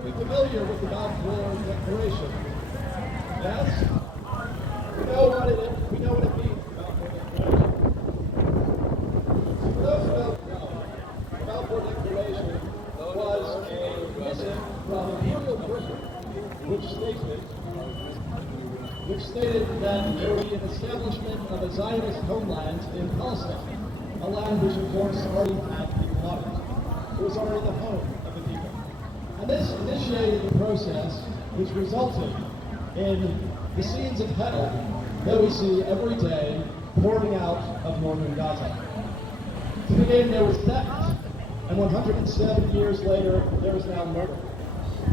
Are we familiar with the Balfour Declaration? Yes? We know what it is. We know what it means, the Balfour Declaration. For those who don't know, the Balfour Declaration was a missive from Imperial Britain, which stated that there would be an establishment of a Zionist homeland in Palestine, a land which of course already had people on it. It was already the home of the people. And this initiated a process which resulted in the scenes of hell that we see every day pouring out of northern Gaza. To begin, there was theft, and 107 years later, there is now murder.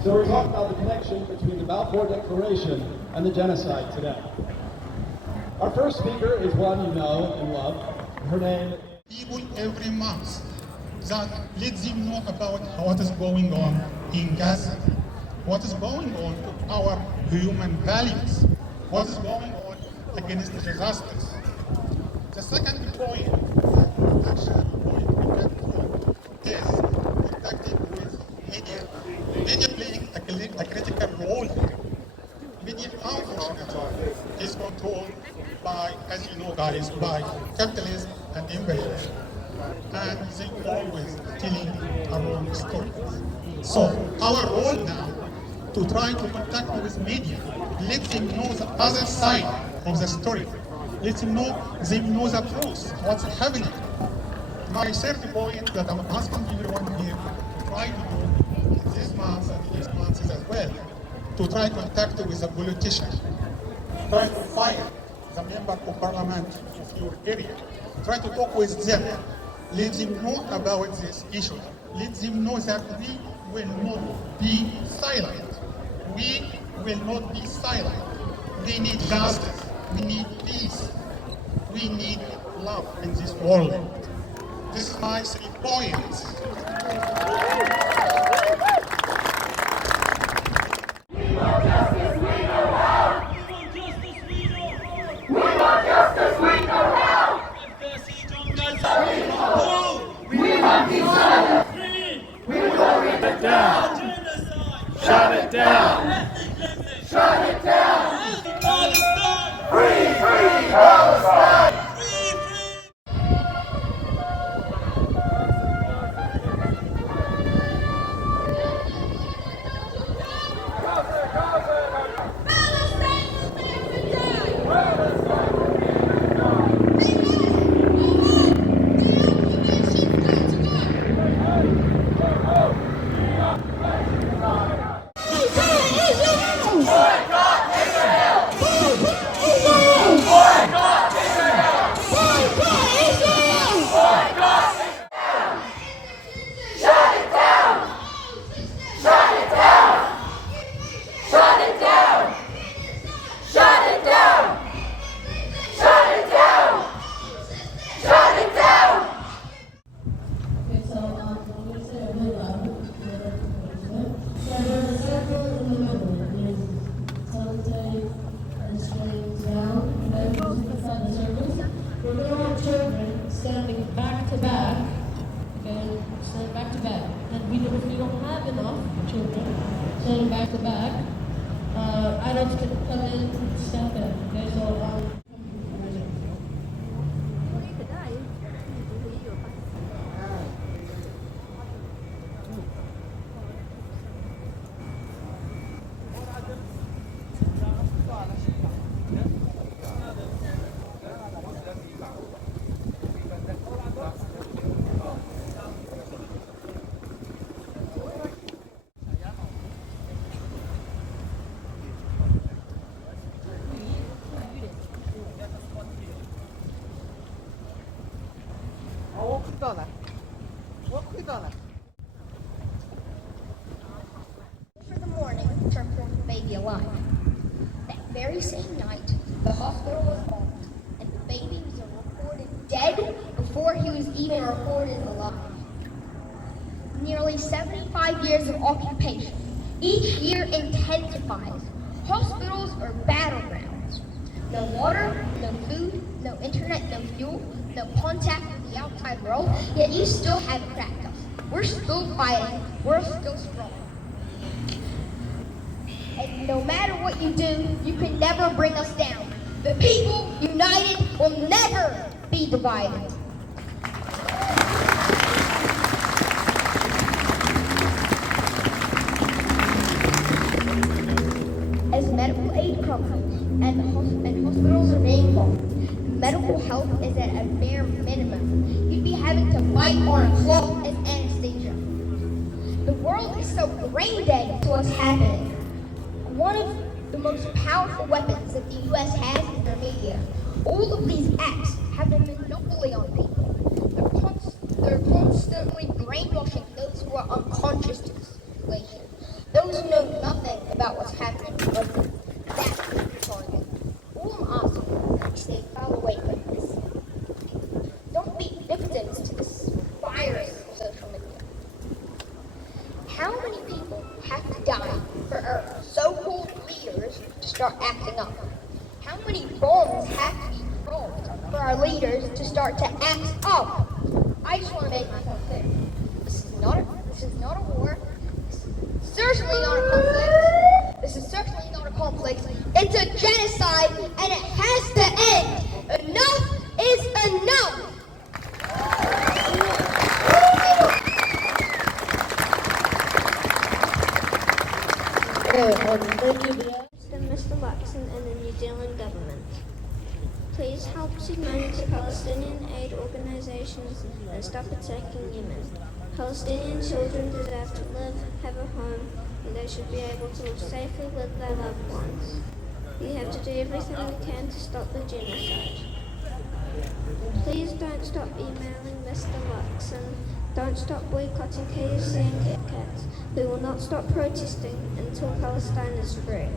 So we're talking about the connection between the Balfour Declaration and the genocide today. Our first speaker is one you know and love. Her name is... People every month that let them know about what is going on in Gaza, what is going on to our human values, what is going on against the justice. The second point, actually point we can do is contacting with media. Media playing a critical role here. Media, unfortunately, is controlled by, as you know guys, by capitalism and imperialism. And they always telling a wrong story. So our role now to try to contact with media, let them know the other side of the story. Let them know the truth, what's happening. My third point that I'm asking everyone here to try to do this month and next month as well, to try contact with a politician, try to find the member of parliament of your area, try to talk with them, let them know about this issue, let them know that we will not be silent. We will not be silent. We need justice, we need peace, we need love in this world. This is my 3 points. Shut it down! Shut it down! Free, free Palestine! Standing back to back, okay, stand back to back. And if we don't have enough children standing back to back, adults can come in and step in. Okay, so for the morning to report the baby alive. That very same night, the hospital was bombed, and the baby was reported dead before he was even reported alive. Nearly 75 years of occupation. Each year intensifies. Hospitals are battlegrounds. No water, no food, no internet, no fuel, no contact with the outside world, yet you still haven't cracked us. We're still fighting. We're still strong. And no matter what you do, you can never bring us down. The people united will never be divided. As medical aid crumbles and hospitals are being bombed, medical help is at a bare minimum. You'd be having to bite on a cloth as anesthesia. The world is so brain dead to what's happening. One of the most powerful weapons that the U.S. has is their media. All of these acts have a monopoly on people. They're constantly brainwashing those who are unconscious to the situation. Those who know nothing about what's happening, but that's the target. All I'm asking is stay far away from this. Don't be victims to this virus of social media. How many people have to die for our so-called leaders to start acting up? How many bombs have to be dropped for our leaders to start to act up? I just want to make my point clear. This is not a war. Certainly not a conflict. This is certainly not a conflict. It's a genocide, and it has to end. Enough is enough. Thank you, Dad. Mr. Watson and the New Zealand government. Please help humanitarian aid organizations and stop attacking Yemen. Palestinian children deserve to live, have a home, and they should be able to live safely with their loved ones. We have to do everything we can to stop the genocide. Please don't stop emailing Mr. Watson. Don't stop boycotting KFC and Kit Kats. We will not stop protesting until Palestine is free.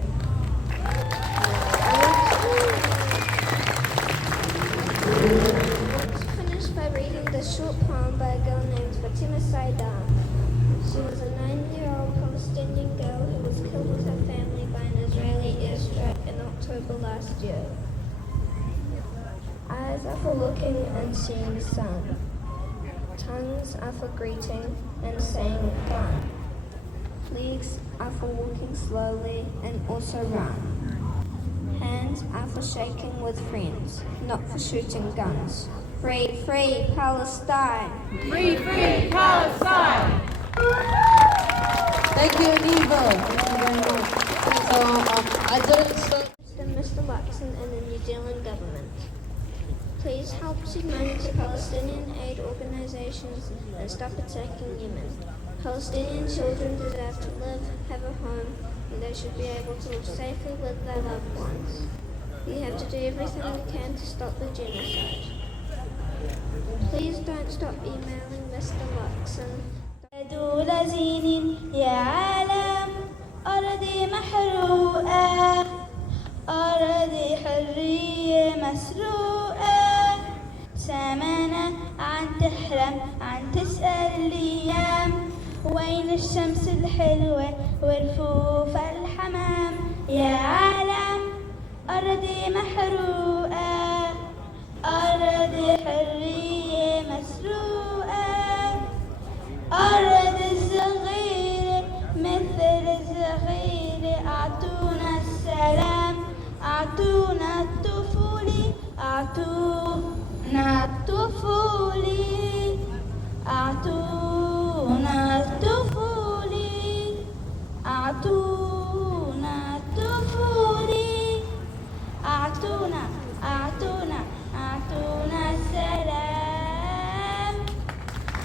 Let's finish by reading this short poem by a girl named Fatima Saidam. She was a 9-year-old Palestinian girl who was killed with her family by an Israeli airstrike in October last year. Eyes are for looking and seeing the sun. Tongues are for greeting and saying done. Legs are for walking slowly and also run. Hands are for shaking with friends, not for shooting guns. Free, free Palestine! Free, free Palestine! Thank you, Eva. Thank you very much. So, I didn't start. Mr. Watson and the New Zealand government. Please help Palestinian aid organizations and stop attacking Yemen. Palestinian children deserve to live, have a home, and they should be able to live safely with their loved ones. We have to do everything we can to stop the genocide. Please don't stop emailing Mr. Watson. لزين يا عالم أرضي محروقة أرضي حرية مسروقة سمانة عن تحلم عن تسأل الأيام وين الشمس الحلوة ورفوف الحمام يا عالم أرضي محروقة أرضي حرية مسروقة أرض الصغيرة مثل الصغيرة أعطونا السلام أعطونا الطفولة أعطونا الطفولة أعطونا الطفولة أعطونا الطفولة أعطونا السلام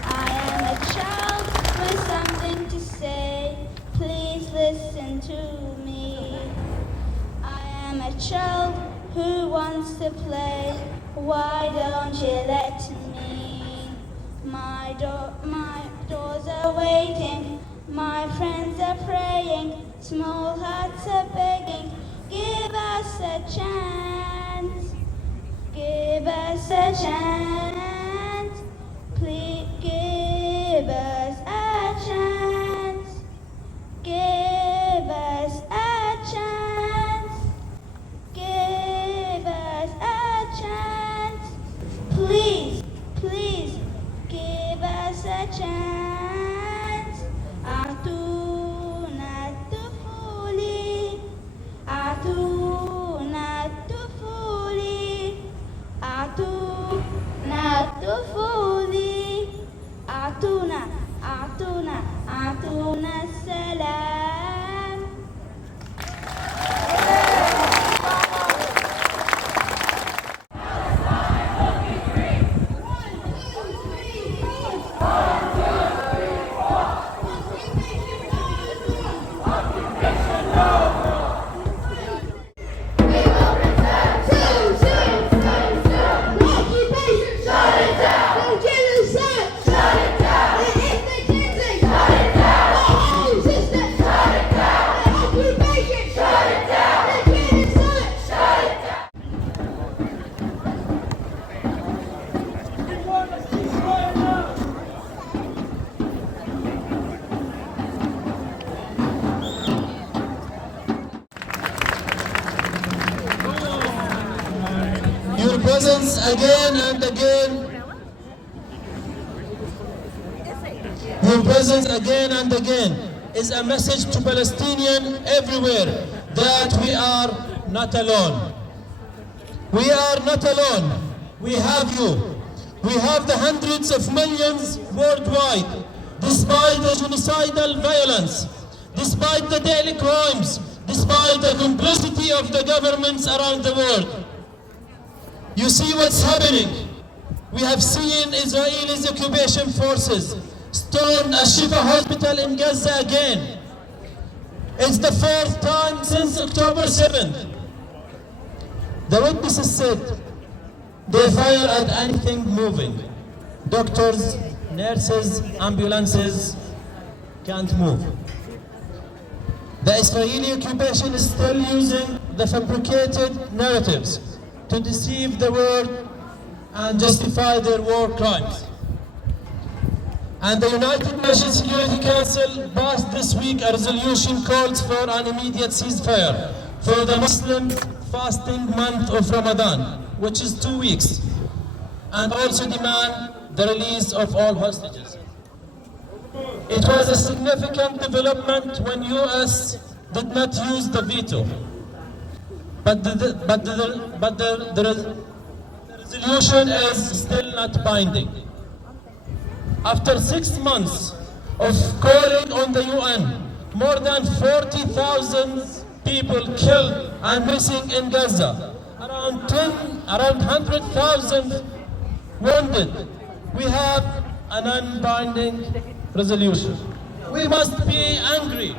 I am a child with something to say. Please listen to me. I am a child who wants to play. Why don't you let me? My doors are waiting. My friends are praying. Small hearts are begging. Give us a chance. Give us a chance. Please give us a chance. Give us a chance. Give us a chance. Please, please give us a chance. أعطونا الطفولة presence again and again, your presence again and again is a message to Palestinians everywhere that we are not alone. We are not alone. We have you. We have the hundreds of millions worldwide. Despite the genocidal violence, despite the daily crimes, despite the complicity of the governments around the world. You see what's happening. We have seen Israeli occupation forces storm a Shifa hospital in Gaza again. It's the fourth time since October 7th. The witnesses said they fire at anything moving. Doctors, nurses, ambulances can't move. The Israeli occupation is still using the fabricated narratives to deceive the world and justify their war crimes. And the United Nations Security Council passed this week a resolution calls for an immediate ceasefire for the Muslim fasting month of Ramadan, which is 2 weeks, and also demand the release of all hostages. It was a significant development when US did not use the veto, but the resolution is still not binding. After 6 months of calling on the UN, more than 40,000 people killed and missing in Gaza, around 100,000 wounded, we have a non-binding resolution. We must be angry.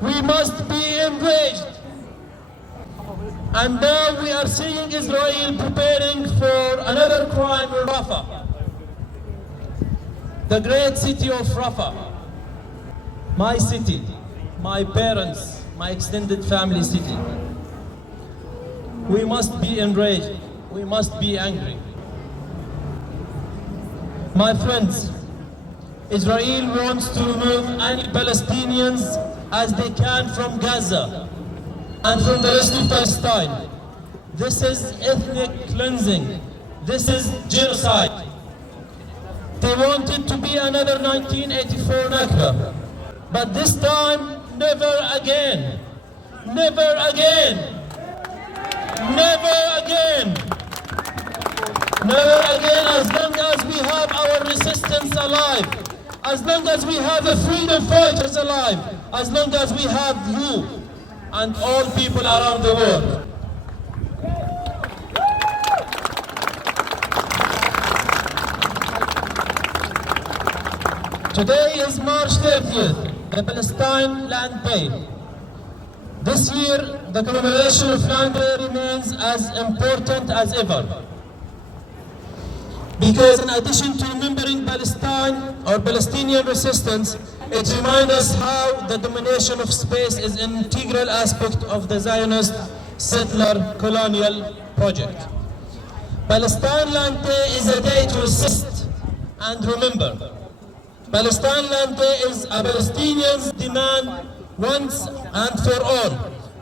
We must be enraged. And now we are seeing Israel preparing for another crime in Rafah, the great city of Rafah, my city, my parents, my extended family city. We must be enraged. We must be angry. My friends, Israel wants to remove any Palestinians as they can from Gaza and from the rest of Palestine. This is ethnic cleansing. This is genocide. They wanted to be another 1984 Nakba, but this time, never again. Never again. Never again. Never again, as long as we have our resistance alive, as long as we have the freedom fighters alive, as long as we have you and all people around the world. Today is March 30th, the Palestine Land Day. This year, the commemoration of Land Day remains as important as ever. Because in addition to remembering Palestine or Palestinian resistance, it reminds us how the domination of space is an integral aspect of the Zionist settler colonial project. Palestine Land Day is a day to resist and remember. Palestine Land Day is a Palestinians' demand once and for all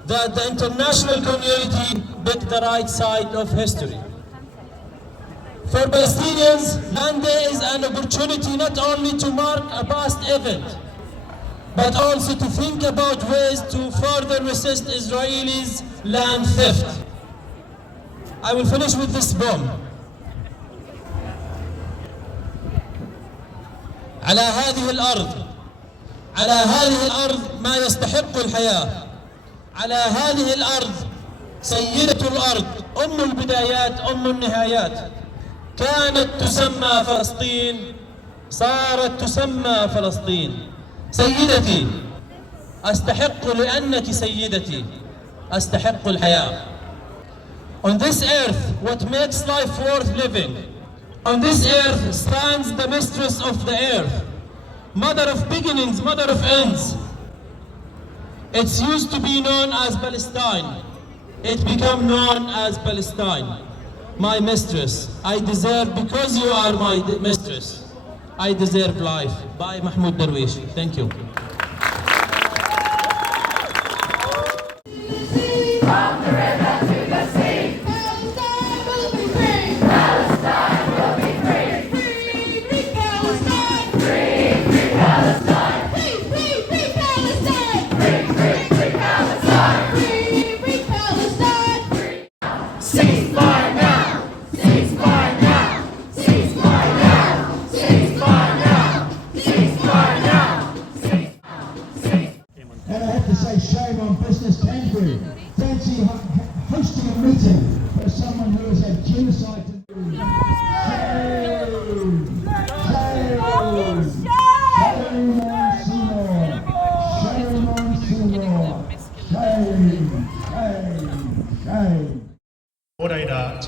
that the international community pick the right side of history. For Palestinians, Land Day is an opportunity not only to mark a past event, but also to think about ways to further resist Israelis' land theft. I will finish with this poem. على هذه الأرض ما يستحق الحياة. على هذه الأرض سيدة الأرض أم البدايات أم النهايات. كانت تسمى فلسطين صارت تسمى فلسطين. سيدتي أستحق لأنك سيدتي أستحق الحياة. On this earth, what makes life worth living? On this earth stands the mistress of the earth, mother of beginnings, mother of ends. It used to be known as Palestine. It became known as Palestine. My mistress, I deserve, because you are my mistress, I deserve life. By Mahmoud Darwish. Thank you. From the river to the sea.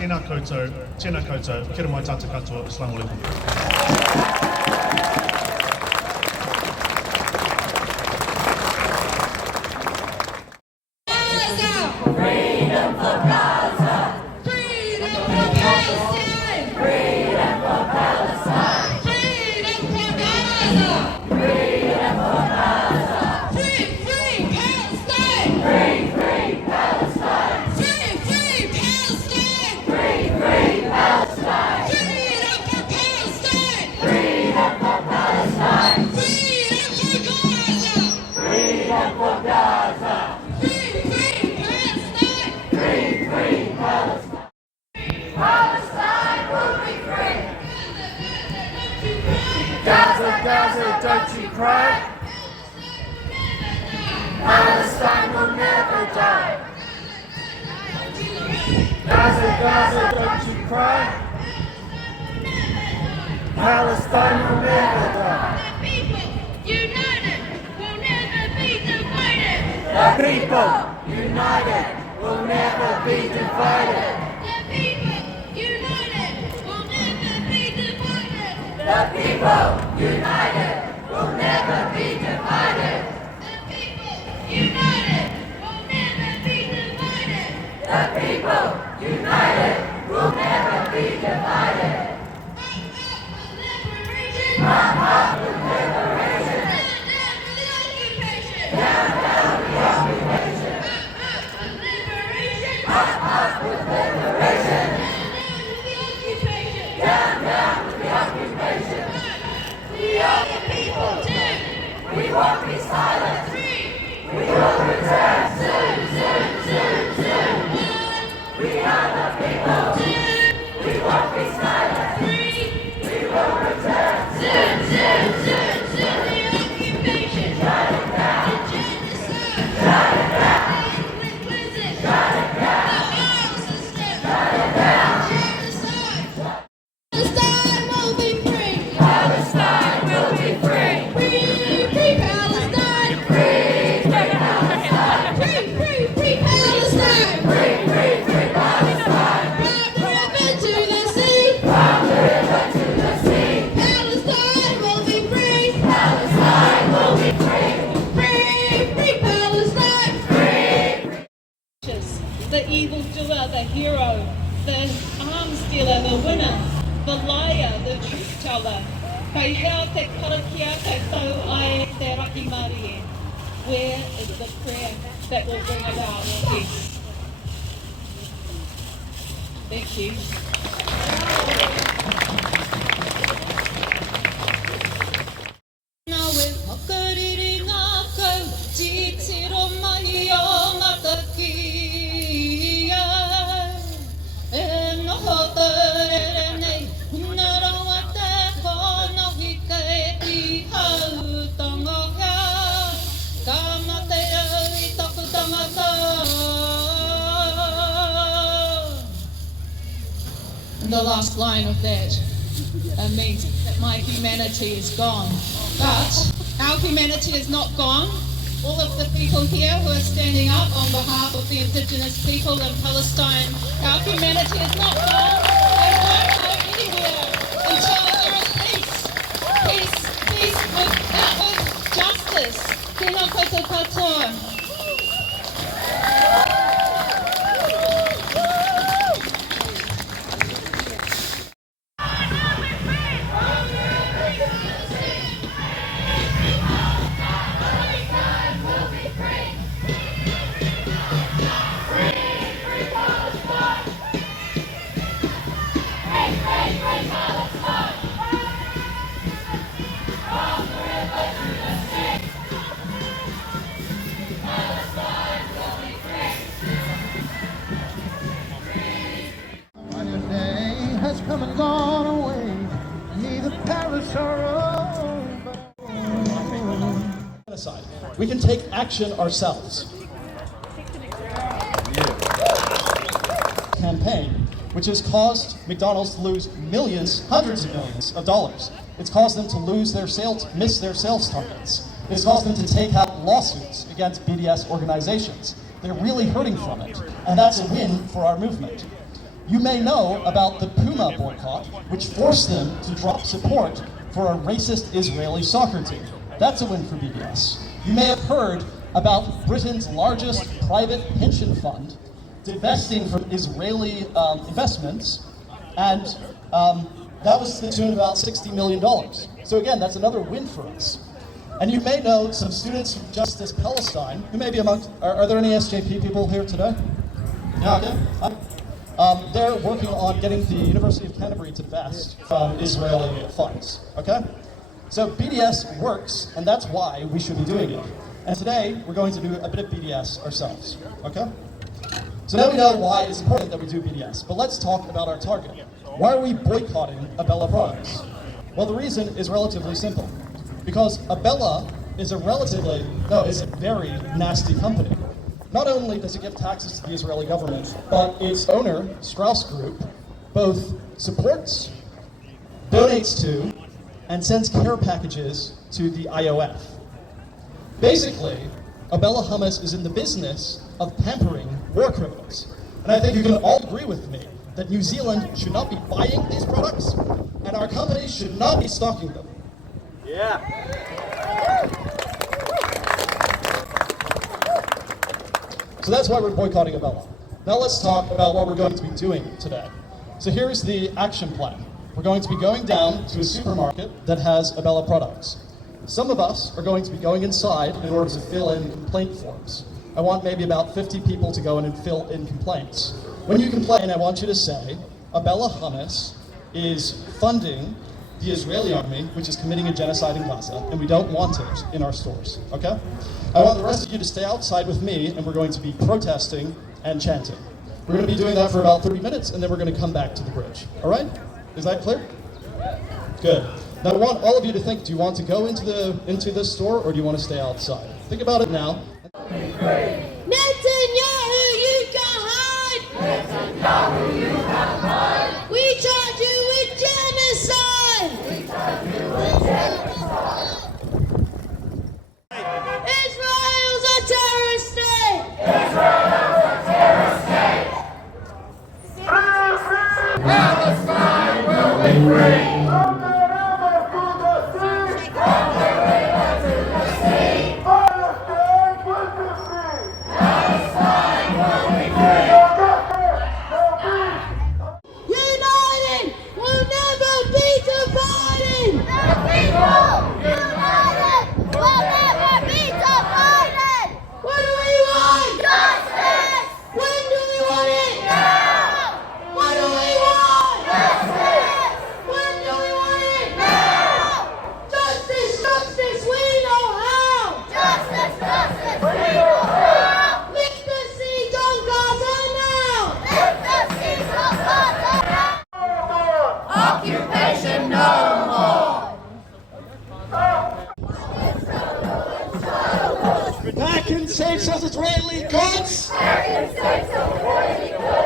tēnā koutou, kia mai tātou katoa, assalamu alaikum. Freedom for Gaza! Freedom for Palestine! Freedom for Palestine! Freedom for Gaza! Freedom for Gaza! Free, free Palestine! Free, free Palestine! Free, free Palestine! Free, free Palestine! Freedom for Palestine! Freedom for Palestine! Freedom for Gaza! Freedom for Gaza! Palestine will be free! Gaza, Gaza, don't you cry! Palestine will never die! Gaza, Gaza, don't you cry! Palestine will never die! The people united will never be divided! The people united will never be divided! The people united will never be divided. The people united will never be divided. The people united will never be divided. Up, up with liberation. Down, down with the occupation. Up, up with liberation. Down, down with the occupation. We are the people too. We won't be silent. We will return soon, soon, soon, soon. We are the people too. We won't be silent. We will return soon, soon, soon, soon. The occupation. Shut it down. The genocide. Shut it down. The imprisonment. Shut it down. The harm system. Shut it down. Genocide. Palestine will be free. Palestine will be free. Free, free Palestine. Free, free Palestine. Free, free, free Palestine. Free, free, free Palestine. From the river to the sea. From the river to the sea. Palestine will be free. Palestine will be free. Free, free Palestine. Free. The evildoer, the hero, the arms dealer, the winner, the liar, the truth teller. Kei hea te karakia, kei tau ai te raki Māori e. Where is the prayer that will bring about peace? Thank you. Nā we makariri ngā kau, ti tiro mani o ngā takia. E noho te ere nei, huna rawa te whanahi kei ki hau tangahea. Ka mate au I taku tangata. And the last line of that means that my humanity is gone. But our humanity is not gone. All of the people here who are standing up on behalf of the Indigenous people in Palestine, our humanity is not gone. It won't go anywhere until there is peace. Peace, peace with justice. Tēnā koutou katoa. Come and gone away, neither Paris or Rome, genocide. We can take action ourselves. Campaign, which has caused McDonald's to lose millions, hundreds of millions of dollars. It's caused them to miss their sales targets. It's caused them to take out lawsuits against BDS organizations. They're really hurting from it, and that's a win for our movement. You may know about the Puma boycott, which forced them to drop support for a racist Israeli soccer team. That's a win for BDS. You may have heard about Britain's largest private pension fund divesting from Israeli investments, and that was to the tune of about $60 million. So again, that's another win for us. And you may know some students from Justice Palestine, who may be amongst, are there any SJP people here today? Yeah, okay. They're working on getting the University of Canterbury to divest from Israeli funds, okay? So BDS works, and that's why we should be doing it. And today, we're going to do a bit of BDS ourselves, okay? So now we know why it's important that we do BDS, but let's talk about our target. Why are we boycotting Abella products? Well, the reason is relatively simple. Because Abella is a very nasty company. Not only does it give taxes to the Israeli government, but its owner, Strauss Group, both supports, donates to, and sends care packages to the IOF. Basically, Abella Hummus is in the business of pampering war criminals. And I think you can all agree with me that New Zealand should not be buying these products, and our companies should not be stocking them. Yeah. So that's why we're boycotting Abella. Now let's talk about what we're going to be doing today. So here's the action plan. We're going to be going down to a supermarket that has Abella products. Some of us are going to be going inside in order to fill in complaint forms. I want maybe about 50 people to go in and fill in complaints. When you complain, I want you to say, Abella Hummus is funding the Israeli army, which is committing a genocide in Gaza, and we don't want it in our stores, okay? I want the rest of you to stay outside with me, and we're going to be protesting and chanting. We're going to be doing that for about 30 minutes, and then we're going to come back to the bridge, all right? Is that clear? Good. Now I want all of you to think, do you want to go into the store, or do you want to stay outside? Think about it now. Netanyahu, you can't hide! Netanyahu, you can't hide! We charge you with genocide! We charge you with genocide! Israel's a terrorist state! Israel's a terrorist state! Palestine will be free! Saves Israeli goods,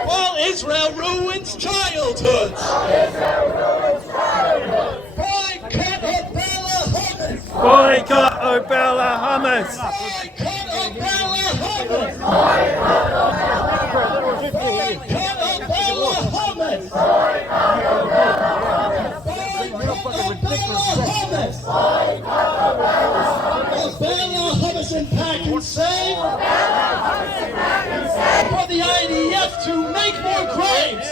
while Israel ruins childhoods. Boycott Abella Hummus! Boycott Abella Hummus! Boycott Abella Hummus! Boycott Abella Hummus! Abella Hummus and Pack and Save! For the IDF to make more graves!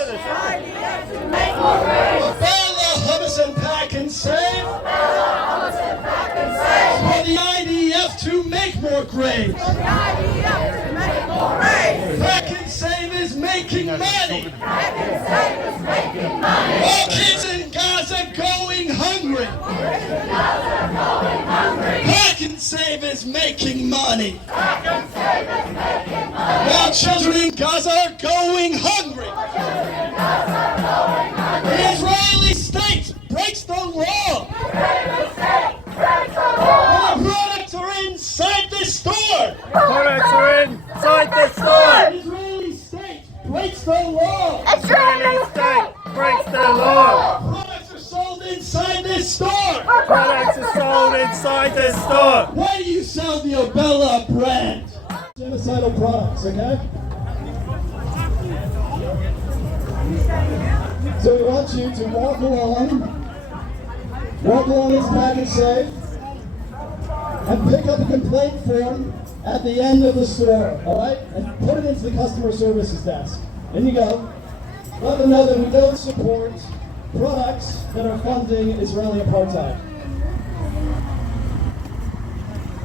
Abella Hummus and Pack and Save! For the IDF to make more graves! Pack and Save is making money! All kids in Gaza going hungry! Pack and Save is making money! While children in Gaza are going hungry! The Israeli state breaks the law! The products are inside the store! Products are inside the store! The Israeli state breaks the law! Israeli state breaks the law! Products are sold inside this store! Products are sold inside the store! Why do you sell the Abella brand? Genocidal products, okay? So we want you to walk along this package safe, and pick up a complaint form at the end of the store, all right? And put it into the customer services desk. In you go. Let them know that we don't support products that are funding Israeli apartheid.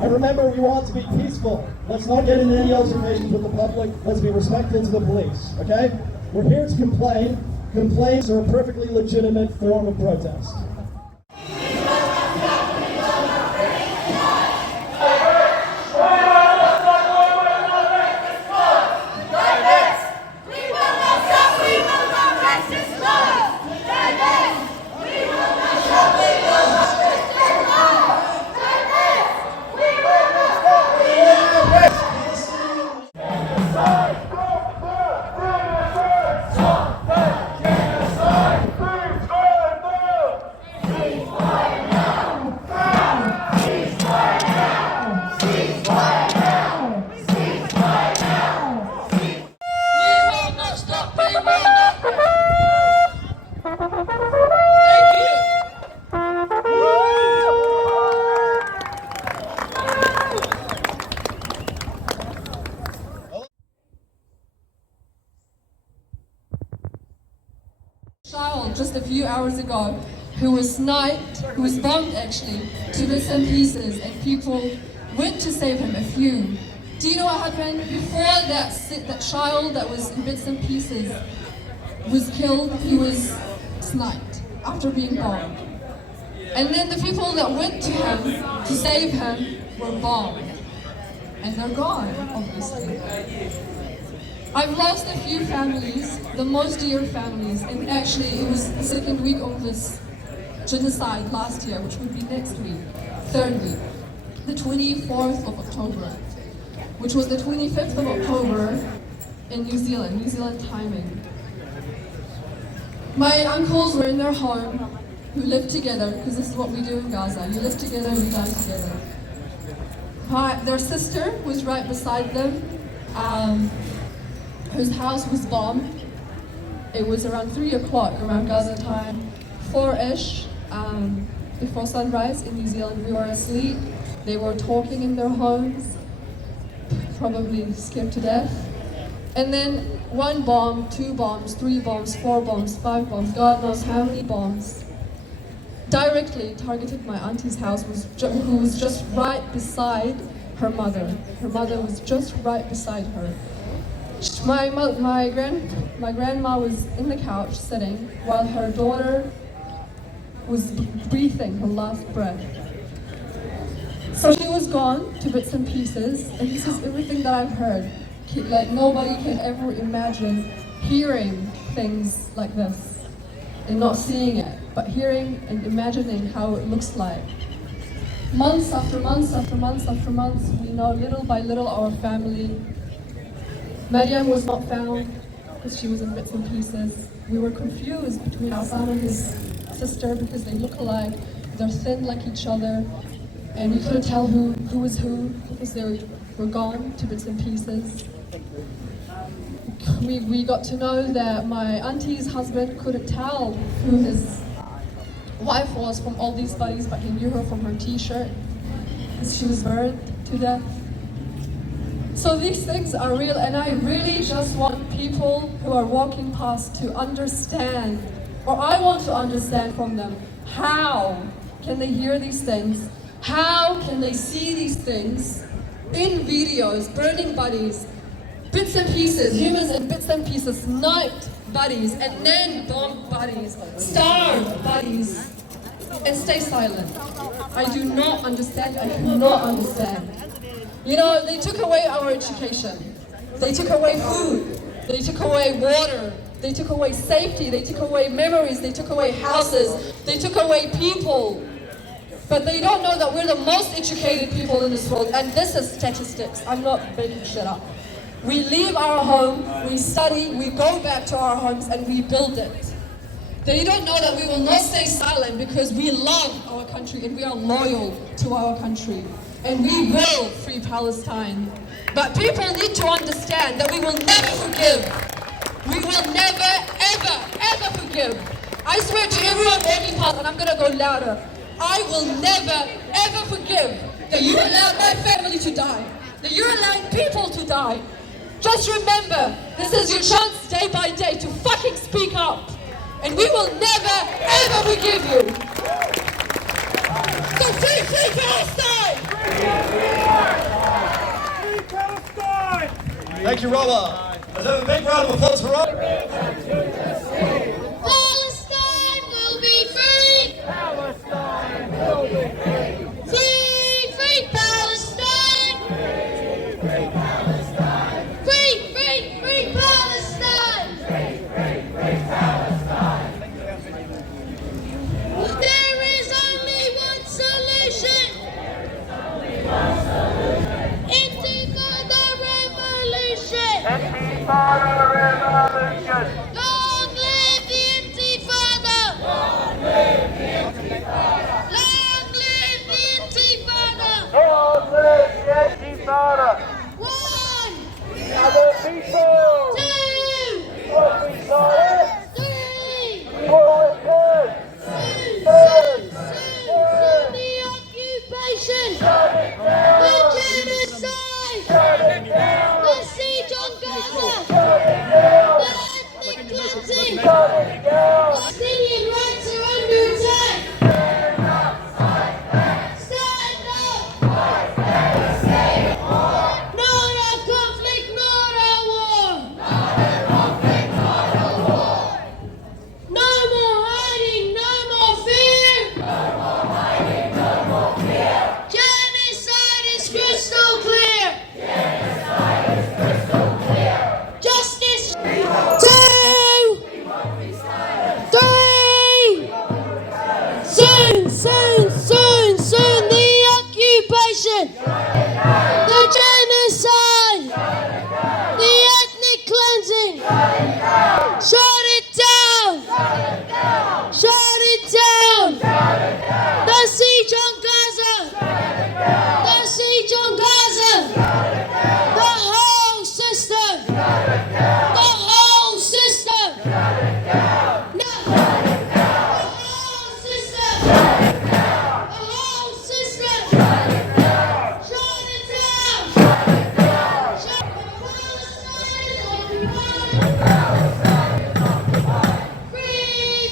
And remember, we want to be peaceful. Let's not get into any altercations with the public. Let's be respectful to the police, okay? We're here to complain. Complaints are a perfectly legitimate form of protest. Child just a few hours ago who was sniped, who was bombed actually, to bits and pieces, and people went to save him, a few. Do you know what happened? Before that child that was in bits and pieces was killed, he was sniped after being bombed. And then the people that went to him to save him were bombed. And they're gone, obviously. I've lost a few families, the most dear families, and actually it was the second week of this genocide last year, which would be next week, third week, the 24th of October, which was the 25th of October in New Zealand timing. My uncles were in their home, who lived together, because this is what we do in Gaza, you live together, you die together. Their sister was right beside them, whose house was bombed. It was around 3 o'clock around Gaza time, 4-ish, before sunrise in New Zealand. We were asleep. They were talking in their homes, probably scared to death. And then 1 bomb, 2 bombs, 3 bombs, 4 bombs, 5 bombs, God knows how many bombs, directly targeted my auntie's house, who was just right beside her mother. Her mother was just right beside her. My grandma was in the couch sitting while her daughter was breathing her last breath. So she was gone to bits and pieces, and this is everything that I've heard. Like, nobody can ever imagine hearing things like this and not seeing it, but hearing and imagining how it looks like. Months after months after months after months, we know little by little our family. Maryam was not found because she was in bits and pieces. We were confused between our son and his sister because they look alike, they're thin like each other, and we couldn't tell who was who because they were gone to bits and pieces. We got to know that my auntie's husband couldn't tell who his wife was from all these bodies, but he knew her from her t-shirt because she was burned to death. So these things are real, and I really just want people who are walking past to understand, or I want to understand from them, how can they hear these things? How can they see these things in videos, burning bodies, bits and pieces, humans in bits and pieces, sniped bodies, and then bombed bodies, starved bodies, and stay silent? I do not understand, I do not understand. You know, they took away our education, they took away food, they took away water, they took away safety, they took away memories, they took away houses, they took away people. But they don't know that we're the most educated people in this world, and this is statistics, I'm not making shit up. We leave our home, we study, we go back to our homes, and we build it. They don't know that we will not stay silent because we love our country and we are loyal to our country. And we will free Palestine. But people need to understand that we will never forgive We will never, ever, ever forgive. I swear to everyone working part, and I'm going to go louder, I will never, ever forgive that you allowed my family to die, that you're allowing people to die. Just remember, this is your chance day by day to fucking speak up. And we will never, ever forgive you. So free Palestine! Free Palestine! Thank you, Rolla. Let's have a big round of applause for Rolla. Palestine will be free! Palestine will be free! Free Palestine! Free Palestine! Free Palestine! There is only one solution! Intifada revolution! Intifada revolution! Long live the Intifada! Long live the Intifada! Long live the Intifada! Long live the Intifada! One! We are the people! Two! What we started, Three! we will return! Soon the occupation! The genocide! The siege on Gaza! The ethnic cleansing! Palestinian rights are under attack! Stand up! Not a conflict, not a war! No more hiding, no more fear! Genocide is crystal clear! Justice! 2! 3! Soon, the occupation! The genocide! The ethnic cleansing! Shut it down! Shut it down! The siege on Gaza! The siege on Gaza! The whole system! The whole system! No! The whole system! The whole system! Shut it down! Shut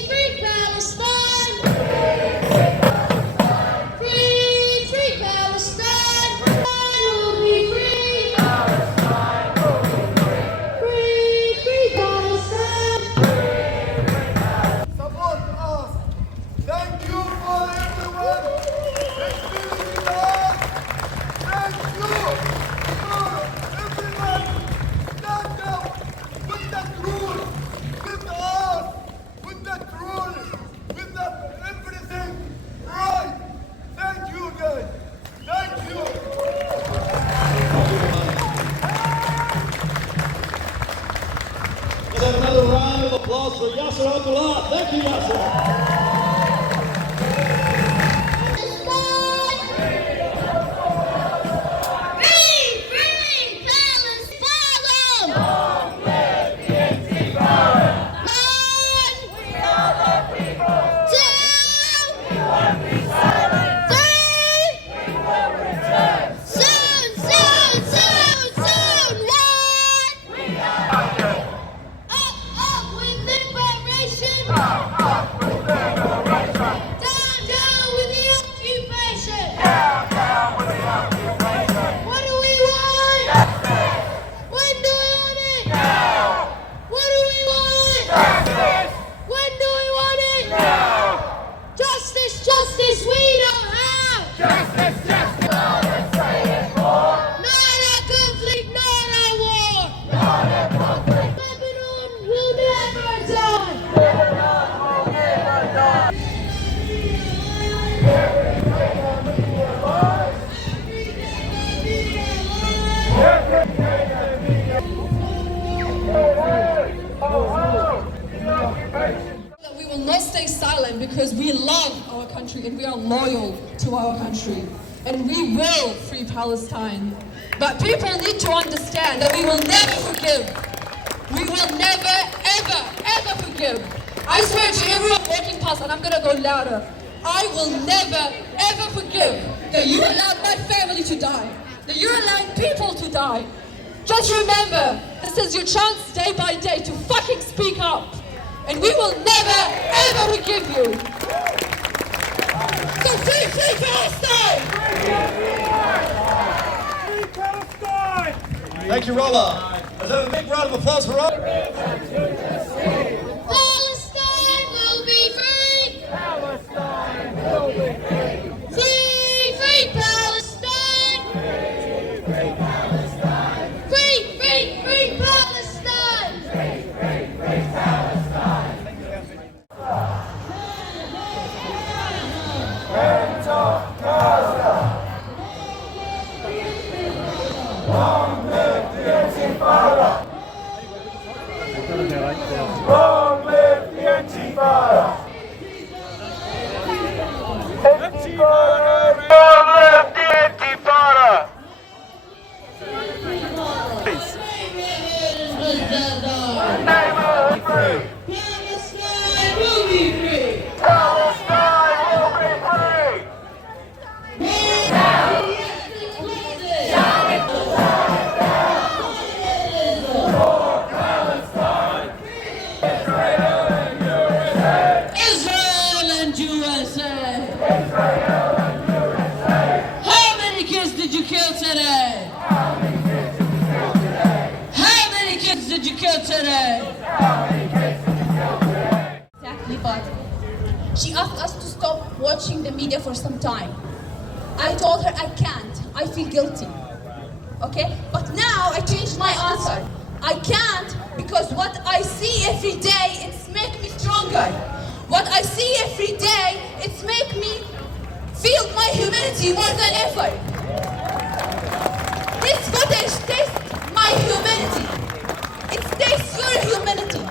Free Palestine! Free Palestine! Will be free! Free Palestine! Support us! Thank you for everyone! Thank you! Thank you for everyone! Stand up with the truth! With us! With the truth! With the everything right! Thank you guys! Thank you! Let's have another round of applause for Yasser Abdullah. Thank you, Yasser. Free Palestine! Long live the Up with liberation! Down with the occupation! What do we want? When do we want it? What do we want? When do we want it? Justice, we don't have! Not a conflict, not a war! Lebanon will never die! That we will not stay silent because we love our country and we are loyal to our country. And we will free Palestine. But people need to understand that we will never forgive We will never, ever, ever forgive. I swear to everyone walking past, and I'm gonna go louder, I will never, ever forgive that you allowed my family to die, that you're allowing people to die. Just remember, this is your chance day by day to fucking speak up. And we will never, ever forgive you. So free Palestine! Free Palestine! Thank you, Rolla. Let's have a big round of applause for Rolla. Palestine will be free! Palestine will be free! Free Palestine! Free Palestine! Free Palestine! Free Palestine! Hands off Gaza! Long live the Intifada! Long live the Intifada! Intifada! Long live the Intifada! Free! Palestine will be free! Palestine will be free! Israel and USA! How many kids did you kill today? How many kids did you kill today? Exactly, but she asked us to stop watching the media for some time. I told her I can't. I feel guilty. Okay? But now I changed my answer. I can't because what I see every day, it's make me stronger. What I see every day, it's make me feel my humanity more than ever. This footage tastes my humanity. It tastes your humanity.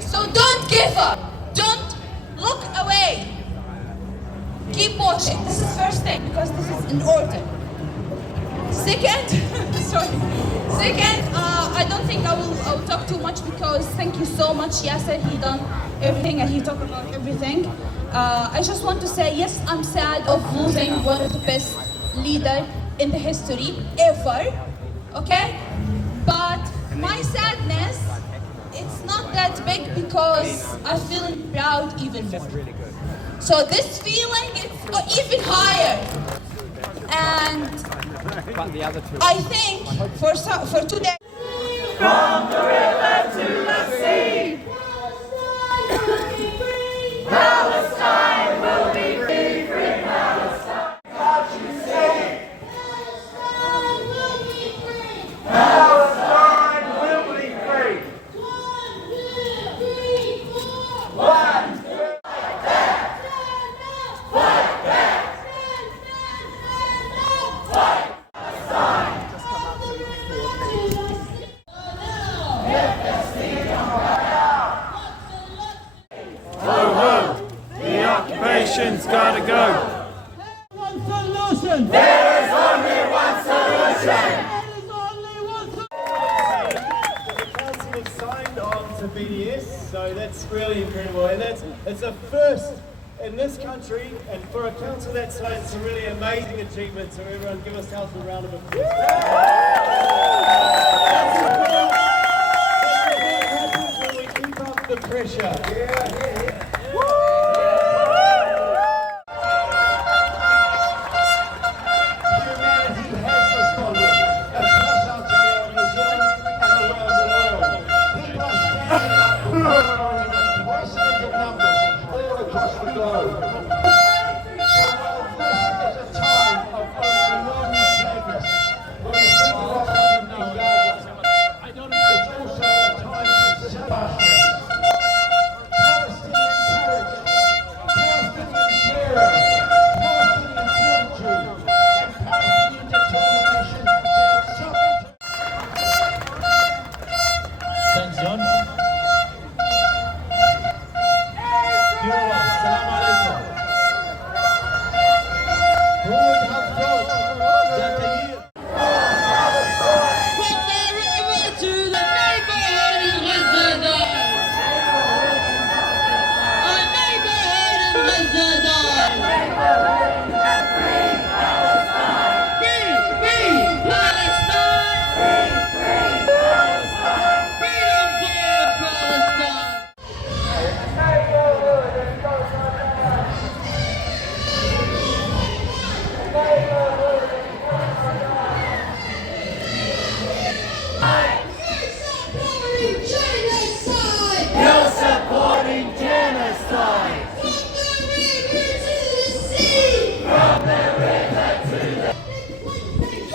So don't give up. Don't look away. Keep watching. This is first thing because this is in order. Second, I don't think I will talk too much because thank you so much, Yasser. He done everything and he talked about everything. I just want to say yes, I'm sad of losing one of the best leader in the history ever. Okay, but my sadness, it's not that big because I'm feeling proud even more. So this feeling is even higher. And I think for today. From the river to the sea, Palestine will be free, free Palestine. What you say? Palestine will be free. Palestine will be free. 1, 2, 3, 4. 1, 2, like that. Like that. Fight Palestine. Ho ho! The occupation's gotta go. One solution. There is only one solution. The council has signed on to BDS, so that's really incredible, and it's a first in this country, and for a council that size, it's a really amazing achievement. So everyone, give ourselves a round of applause. That's what happens when we keep up the pressure. Humanity has responded across Aotearoa, New Zealand, and around the world. People are standing up and responding, voicing in numbers all across the globe. So while this is a time of overwhelming sadness, when we think of what's happened in Gaza, it's also a time to celebrate. Palestinian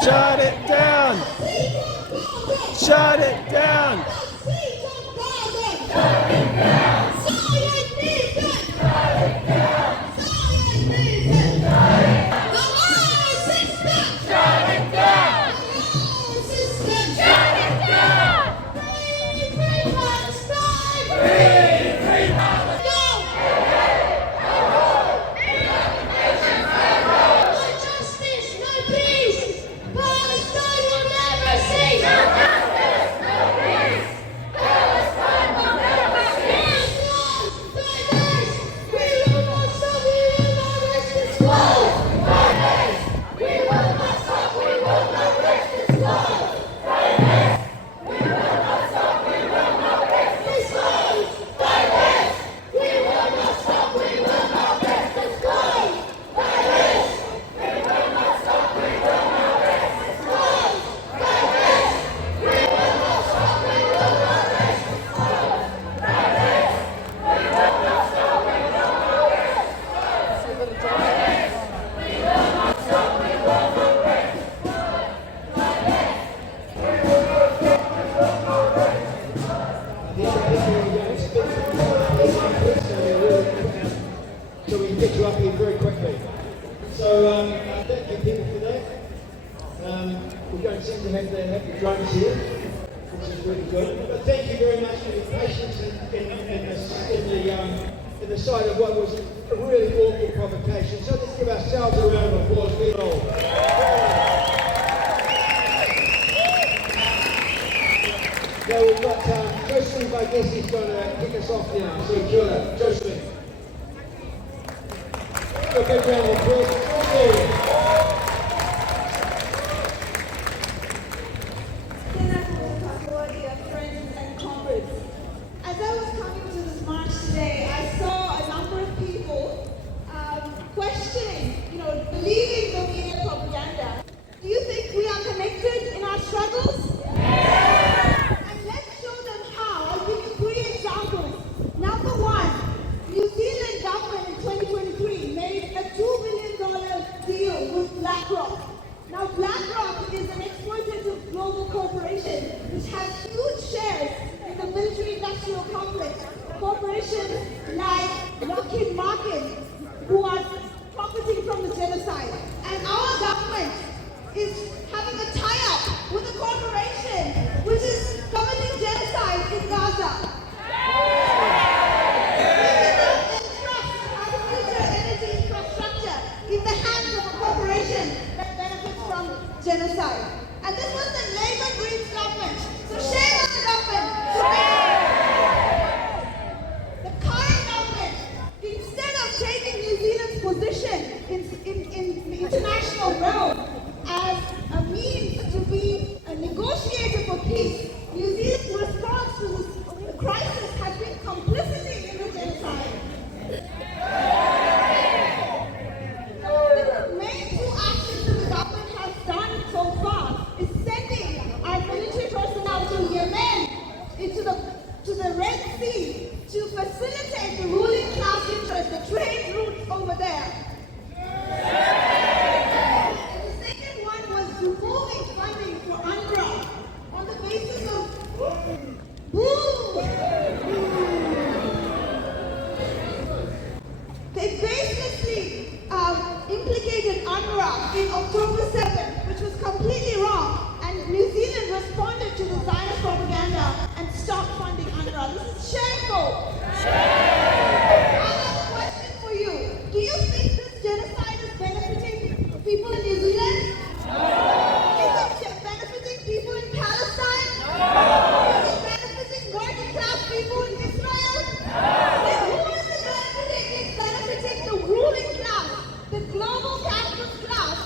Shut it down! Shut it down! So we can get you up here very quickly. So thank you people for that. We don't seem to have the drums here, which is really good. But thank you very much for your patience in the sight of what was a really awful provocation. So let's give ourselves a round of applause. We all. Now we've got Joseph, I guess he's going to kick us off now. So kia ora, Joseph. A big round of applause. Friends and comrades. As I was coming to this march today, I saw a number of people questioning, believing the media propaganda. Do you think we are connected in our struggles? And let's show them how. I'll give you 3 examples. Number 1, New Zealand government in 2023 made a $2 billion deal with BlackRock. Now BlackRock is an exploitative global corporation which has huge shares in the military-industrial complex. Corporations like Lockheed Martin, who are profiting from the genocide. And our government is having a tie-up with a corporation which is committing genocide in Gaza. Energy infrastructure in the hands of a corporation that benefits from genocide. And this was the Labour Greens government. So shame on the government. The current government, instead of taking New Zealand's position in the international realm as a means to be a negotiator for peace, New Zealand's response to this crisis has been complicity in the genocide. The main 2 actions that the government has done so far is sending our military personnel to Yemen, to the Red Sea, to facilitate the ruling class interest, the trade routes over there. And the second one was removing funding for UNRWA on the basis of They baselessly implicated UNRWA in October 7th, which was completely wrong. And New Zealand responded to the Zionist propaganda and stopped funding UNRWA. This is shameful. I have a question for you. Do you think this genocide is benefiting people in New Zealand? Is it benefiting people in Palestine? Is it benefiting working class people in Israel? Then who is it benefiting? It's benefiting the ruling class, the global capitalist class.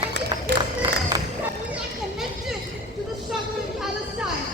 And it's this that we are connected to the struggle in Palestine.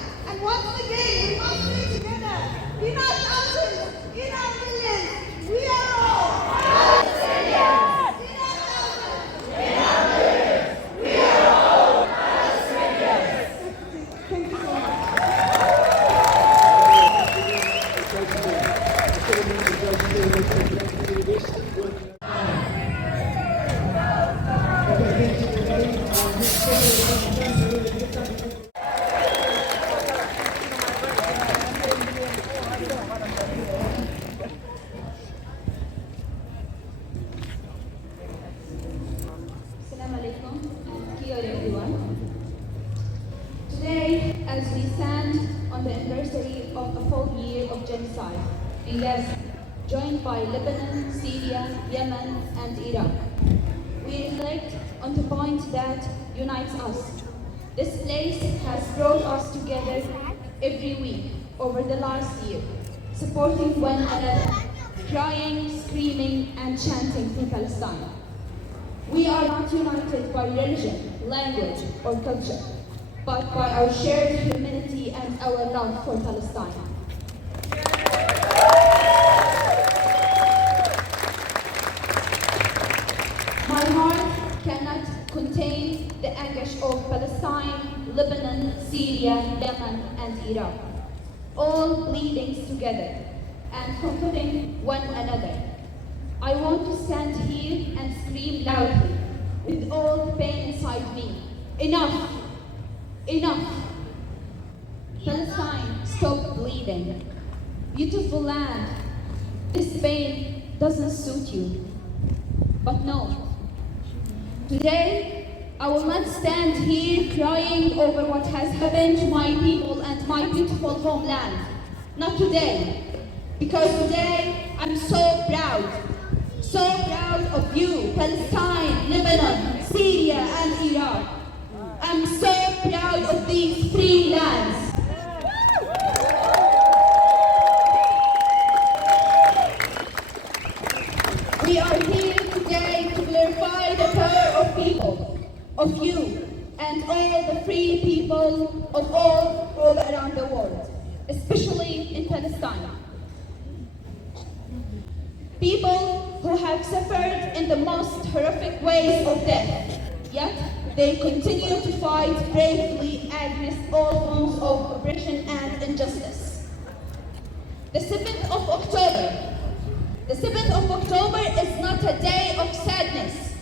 in Gaza, joined by Lebanon, Syria, Yemen, and Iraq. We reflect on the point that unites us. This place has brought us together every week over the last year, supporting one another, crying, screaming, and chanting for Palestine. We are not united by religion, language, or culture, but by our shared humanity and our love for Palestine. My heart cannot contain the anguish of Palestine, Lebanon, Syria, Yemen, and Iraq, all bleeding together and comforting one another. I want to stand here and scream loudly with all the pain inside me. Enough! Enough! Palestine, stop bleeding. Beautiful land, this pain doesn't suit you. But no. Today, I will not stand here crying over what has happened to my people and my beautiful homeland. Not today. Because today, I'm so proud of you, Palestine, Lebanon, Syria, and Iraq. I'm so proud of these three lands. We are here today to glorify the power of people, of you, and all the free people of all around the world, especially in Palestine. People who have suffered in the most horrific ways of death, yet they continue to fight bravely against all forms of oppression and injustice. The 7th of October is not a day of sadness.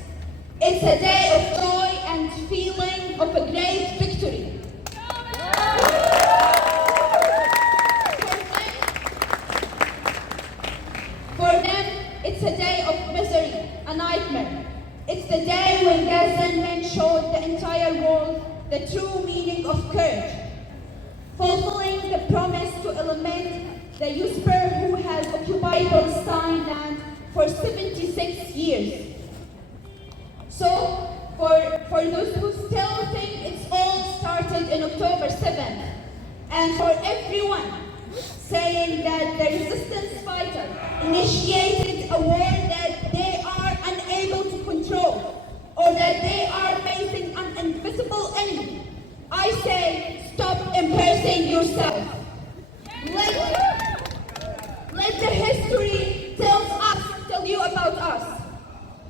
It's a day of joy and feeling of a great victory. For them, it's a day of misery, a nightmare. It's the day when Gazan men showed the entire world the true meaning of courage, fulfilling the promise to eliminate the usurper who has occupied Palestine land for 76 years. So, for those who still think it's all started in October 7th, and for everyone saying that the resistance fighter initiated a war that they are unable to control, or that they are facing an invisible enemy, I say, stop embarrassing yourself. Let the history tell you about us.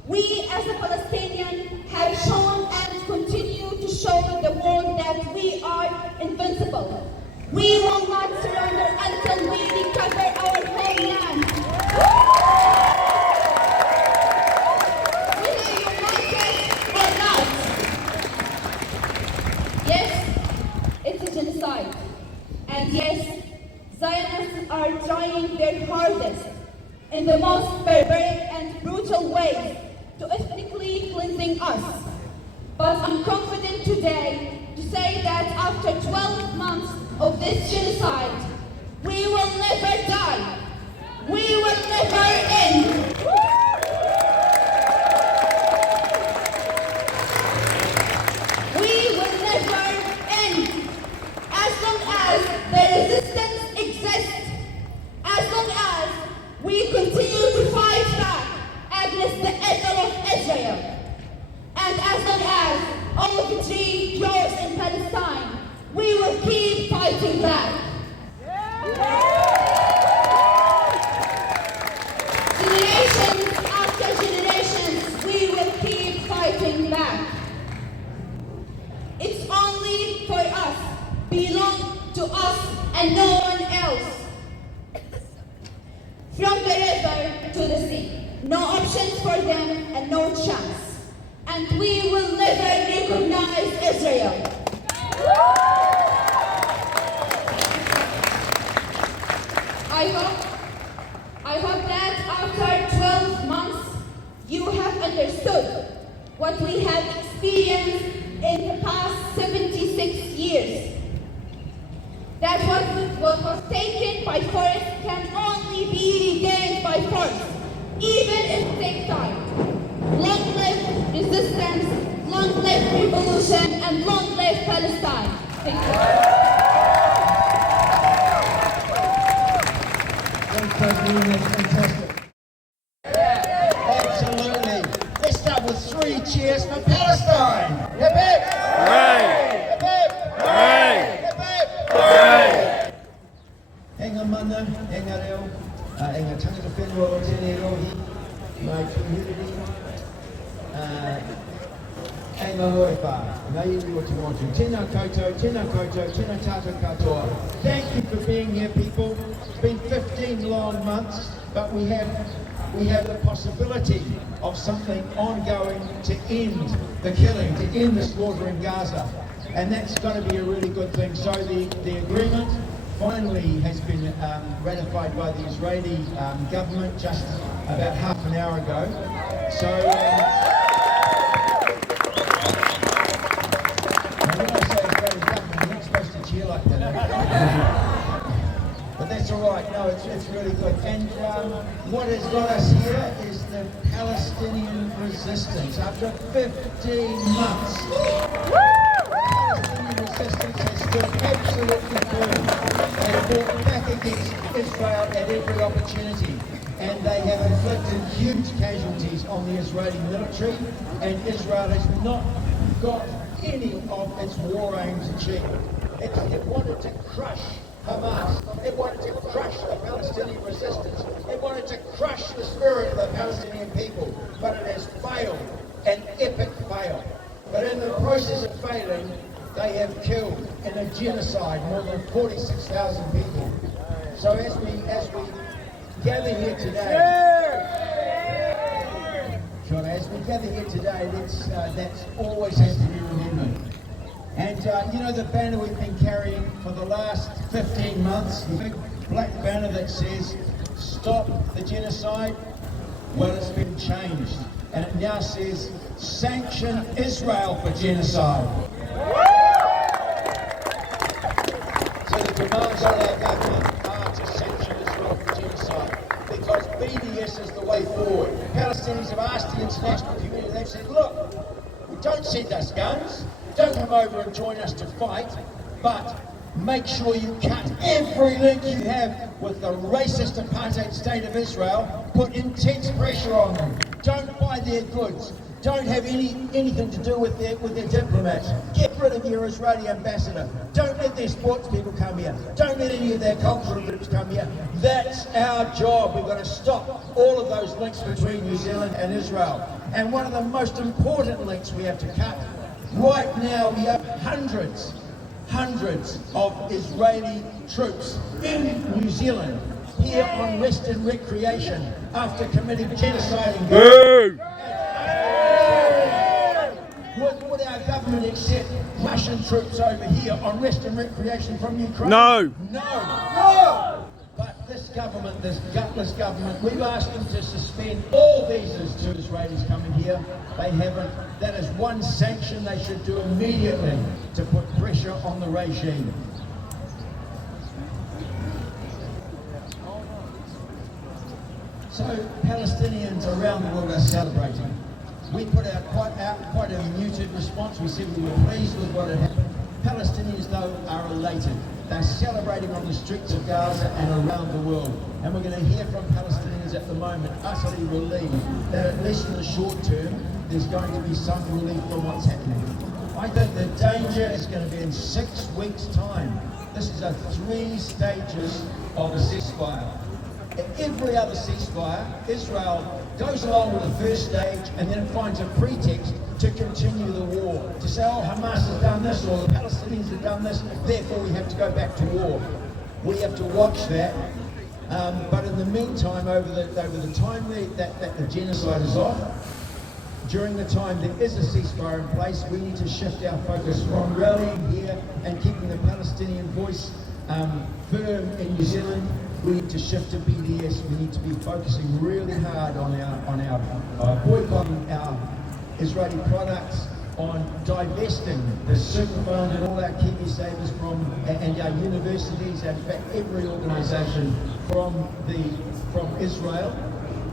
We as a Palestinian have shown and continue to show the world that we are invincible. We will not surrender until we recover our homeland. Whether you like it or not. Yes, it's a genocide. And yes, Zionists are trying their hardest in the most barbaric and brutal ways to ethnically cleansing us. But I'm confident today to say that after 12 months of this genocide, we will never die. We will never end. We will never end. As long as the resistance exists, as long as we continue to fight back against the evil of Israel, and as long as all victory grows in Palestine, we will keep fighting back. Generations after generations, we will keep fighting back. It's only for us, belong to us and no one else. From the river to the sea, no options for them and no chance. And we will never recognize Israel. I hope that after 12 months, you have understood what we have experienced in the past 76 years. That what was taken by force can only be live revolution, and long live Palestine. Thank you. Fantastic. Absolutely. Let's start with 3 cheers for Palestine. Hip hip. Hooray! Hip hip. Hooray! Hip hip. Hooray! Henga mana, henga reo, henga tangata whenua o tēnei rohi, my community, henga hoi wha, ngā iwi o te motu. Tēnā koutou, tēnā koutou, tēnā tātou katoa. Thank you for being here, people. It's been 15 long months, but we have the possibility of something ongoing to end the killing, to end the slaughter in Gaza. And that's going to be a really good thing. So the agreement finally has been ratified by the Israeli government just about half an hour ago. So when I say Israeli government, you're not supposed to cheer like that. But that's all right. No, it's really good. And what has got us here is the Palestinian resistance. After 15 months, Palestinian resistance has stood absolutely firm. They fought back against Israel at every opportunity, and they have inflicted huge casualties on the Israeli military, and Israel has not got any of its war aims achieved. It wanted to crush Hamas. It wanted to crush the Palestinian resistance. It wanted to crush the spirit of the Palestinian people, but it has failed, an epic fail. But in the process of failing, they have killed in a genocide more than 46,000 people. So as we gather here today, that's always has to be remembered. And you know the banner we've been carrying for the last 15 months, the big black banner that says, "Stop the genocide," well, it's been changed. And it now says, "Sanction Israel for genocide." So the demands on our government are to sanction Israel for genocide, because BDS is the way forward. Palestinians have asked the international community, they've said, look, don't send us guns, don't come over and join us to fight, but make sure you cut every link you have with the racist apartheid state of Israel. Put intense pressure on them. Don't buy their goods. Don't have anything to do with their diplomats. Get rid of your Israeli ambassador. Don't let their sports people come here. Don't let any of their cultural groups come here. That's our job. We've got to stop all of those links between New Zealand and Israel. And one of the most important links we have to cut. Right now we have hundreds of Israeli troops in New Zealand here on rest and recreation after committing genocide in Gaza. Would our government accept Russian troops over here on rest and recreation from Ukraine? No. No. But this government, this gutless government, we've asked them to suspend all visas to Israelis coming here. They haven't. That is one sanction they should do immediately to put pressure on the regime. So Palestinians around the world are celebrating. We put out quite a muted response. We said we were pleased with what had happened. Palestinians, though, are elated. They're celebrating on the streets of Gaza and around the world. And we're going to hear from Palestinians at the moment, utterly relieved that at least in the short term, there's going to be some relief from what's happening. I think the danger is going to be in 6 weeks' time. This is a 3 stages of a ceasefire. At every other ceasefire, Israel goes along with the first stage and then it finds a pretext to continue the war. To say, oh, Hamas has done this or the Palestinians have done this, therefore we have to go back to war. We have to watch that. But in the meantime, over the time that the genocide is off, during the time there is a ceasefire in place, we need to shift our focus from rallying here and keeping the Palestinian voice firm in New Zealand. We need to shift to BDS. We need to be focusing really hard on our boycotting our Israeli products, on divesting the super fund and all our Kiwi savers and our universities, and in fact every organisation from Israel.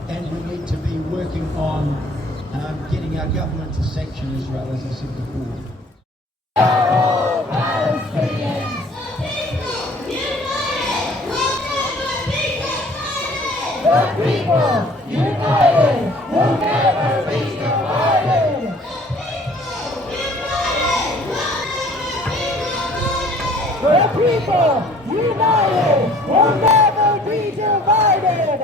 And we need to be working on getting our government to sanction Israel, as I said before. The people united will never be divided. The people united will never be divided.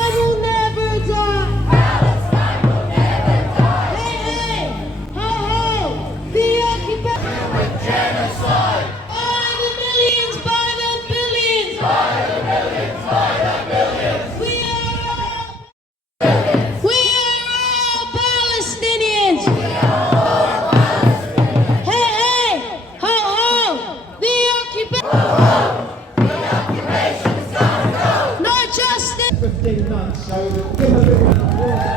I will never die. Palestine will never die. Hey, hey, ho, ho, the occupation with genocide. By the millions, by the billions. By the millions, by the billions. We are all Palestinians. We are all Palestinians. Hey, hey, ho, ho, the occupation. The occupation's gotta go. No justice. 15 months, so give a big round of applause.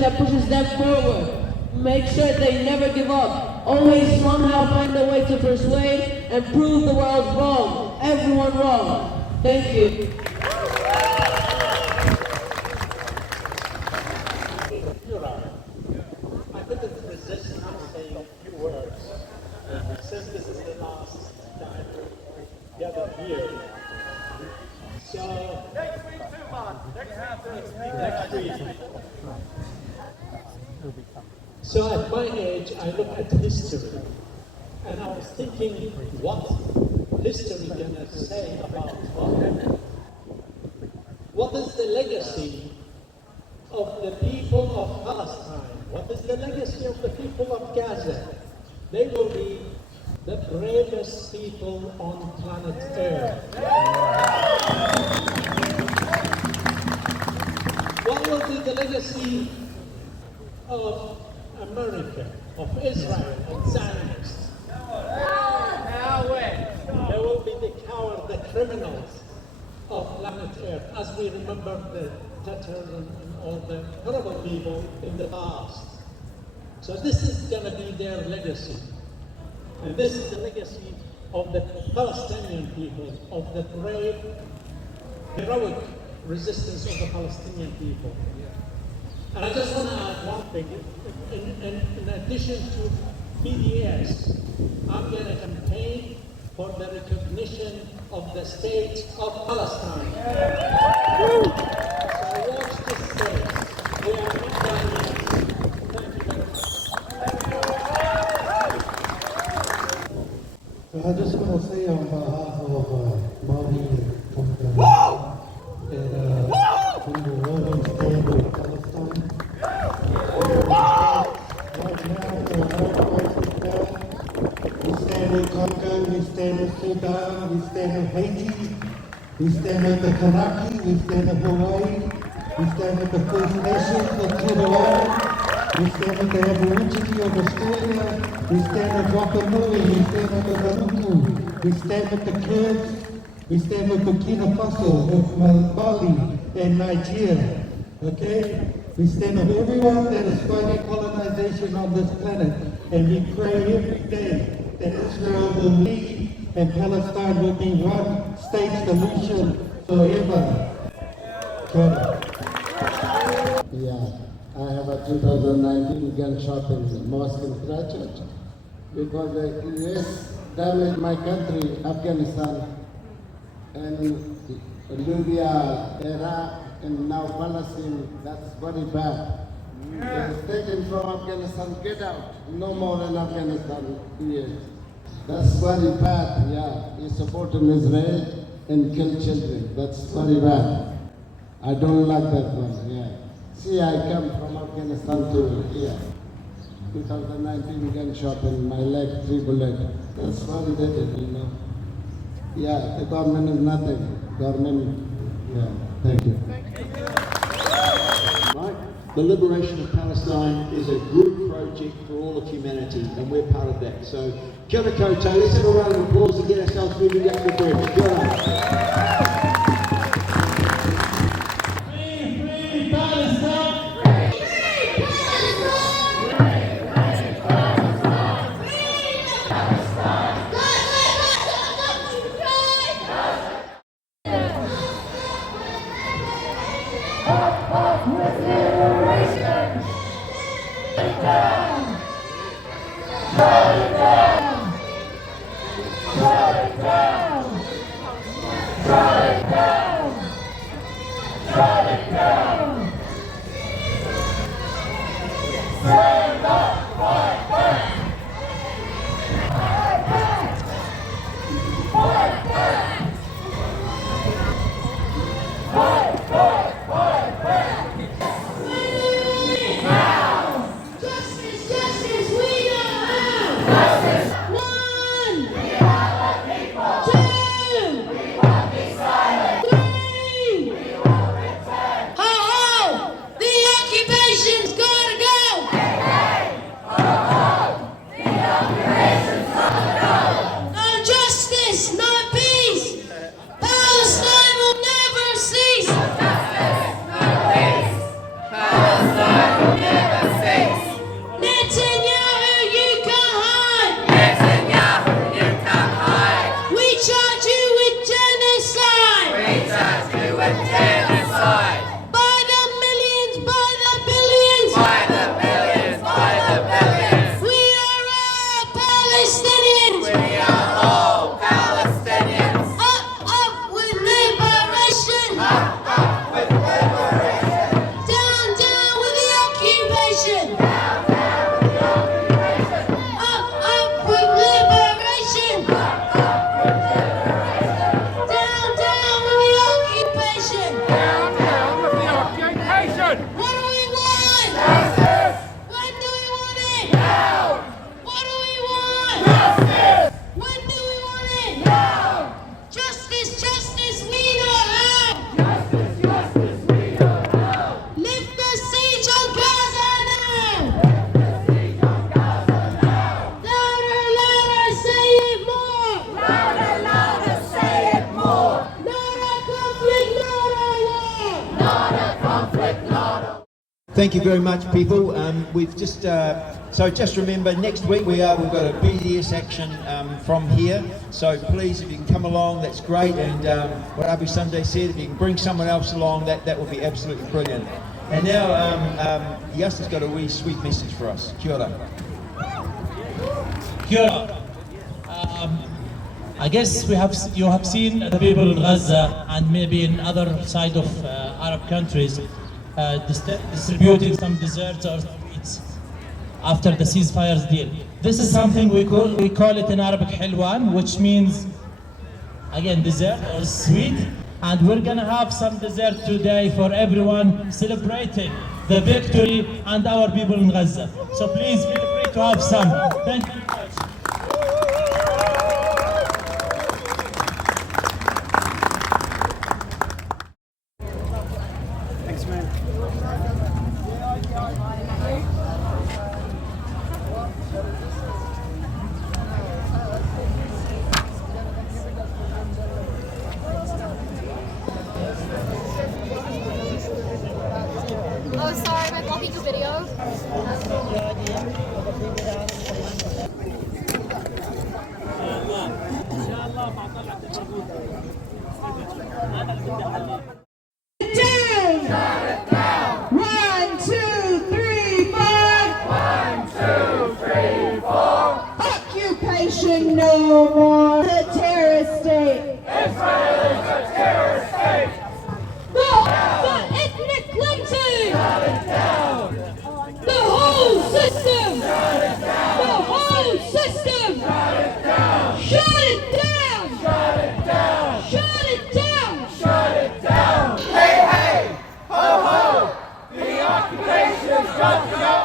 That pushes them forward. Make sure they never give up. Always somehow find a way to persuade and prove the world wrong. Everyone wrong. Thank you. I couldn't resist not saying a few words. Since this is the last time we're gathered here. So, next week too, man. Next week. So at my age, I look at history, and I was thinking, what history can I say about what happened? What is the legacy of the people of Palestine? What is the legacy of the people of Gaza? They will be the bravest people on planet Earth. What will be the legacy of America, of Israel, and Zionists? They will be the coward, the criminals of planet Earth, as we remember the Tatars and all the horrible people in the past. So this is going to be their legacy. And this is the legacy of the Palestinian people, of the brave, heroic resistance of the Palestinian people. And I just want to add one thing. In addition to PDS, I'm going to campaign for the recognition of the state of Palestine. So watch this space. We are not done yet. Thank you very much. I just want to say on behalf of Bobby and Tonka that we will always stand with Palestine. Right now, the Holocaust is done. We stand with Congo, we stand with Sudan, we stand with Haiti, we stand with the Kanaki, we stand with Hawaii, we stand with the First Nations of Tuvalu. We stand with the Aborigine of Australia, we stand with Wapanui, we stand with the Maluku, we stand with the Kurds, we stand with Burkina Faso, with Mali and Nigeria, okay? We stand with everyone that is fighting colonization on this planet, and we pray every day that Israel will lead and Palestine will be one state solution forever. Yeah. I have a 2019 gun shop in mosque in Christchurch because the US damaged my country, Afghanistan, and Libya, Iraq, and now Palestine. That's very bad. It's taken from Afghanistan, get out. No more in Afghanistan. Yes. That's very bad, yeah. You support Israel and kill children. That's very bad. I don't like that one, yeah. See, I come from Afghanistan to here. 2019 gun shot in my leg, 3 bullets. That's what we did it, you know. Yeah, the government is nothing. Government, yeah, thank you. Right? The liberation of Palestine is a good project for all of humanity, and we're part of that. So, kia ora koutou. Let's have a round of applause and get ourselves moving up the bridge. Kia ora. Thank you very much, people. We've just so just remember, next week we've got a BDS action from here. So please, if you can come along, that's great. And what Abu Sunday said, if you can bring someone else along, that would be absolutely brilliant. And now Yasta's got a wee sweet message for us. Kia ora. Kia ora. I guess you have seen the people in Gaza and maybe in other side of Arab countries distributing some desserts or sweets after the ceasefire deal. This is something we call it in Arabic Hilwan, which means again dessert or sweet. And we're gonna have some dessert today for everyone celebrating the victory and our people in Gaza. So please feel free to have some. Thank you very much. Thanks, man. Oh, sorry, am I blocking your video? Down! 1, 2, 3, 4! 1, 2, 3, 4! Occupation no more! The terrorist state! Israel is a terrorist state! The ethnic cleansing! Shut it down! The whole system! Shut it down! The whole system! Shut it down! Shut it down! Shut it down! Shut it down! Shut it down! Hey, hey! Ho, ho! The occupation's got to go!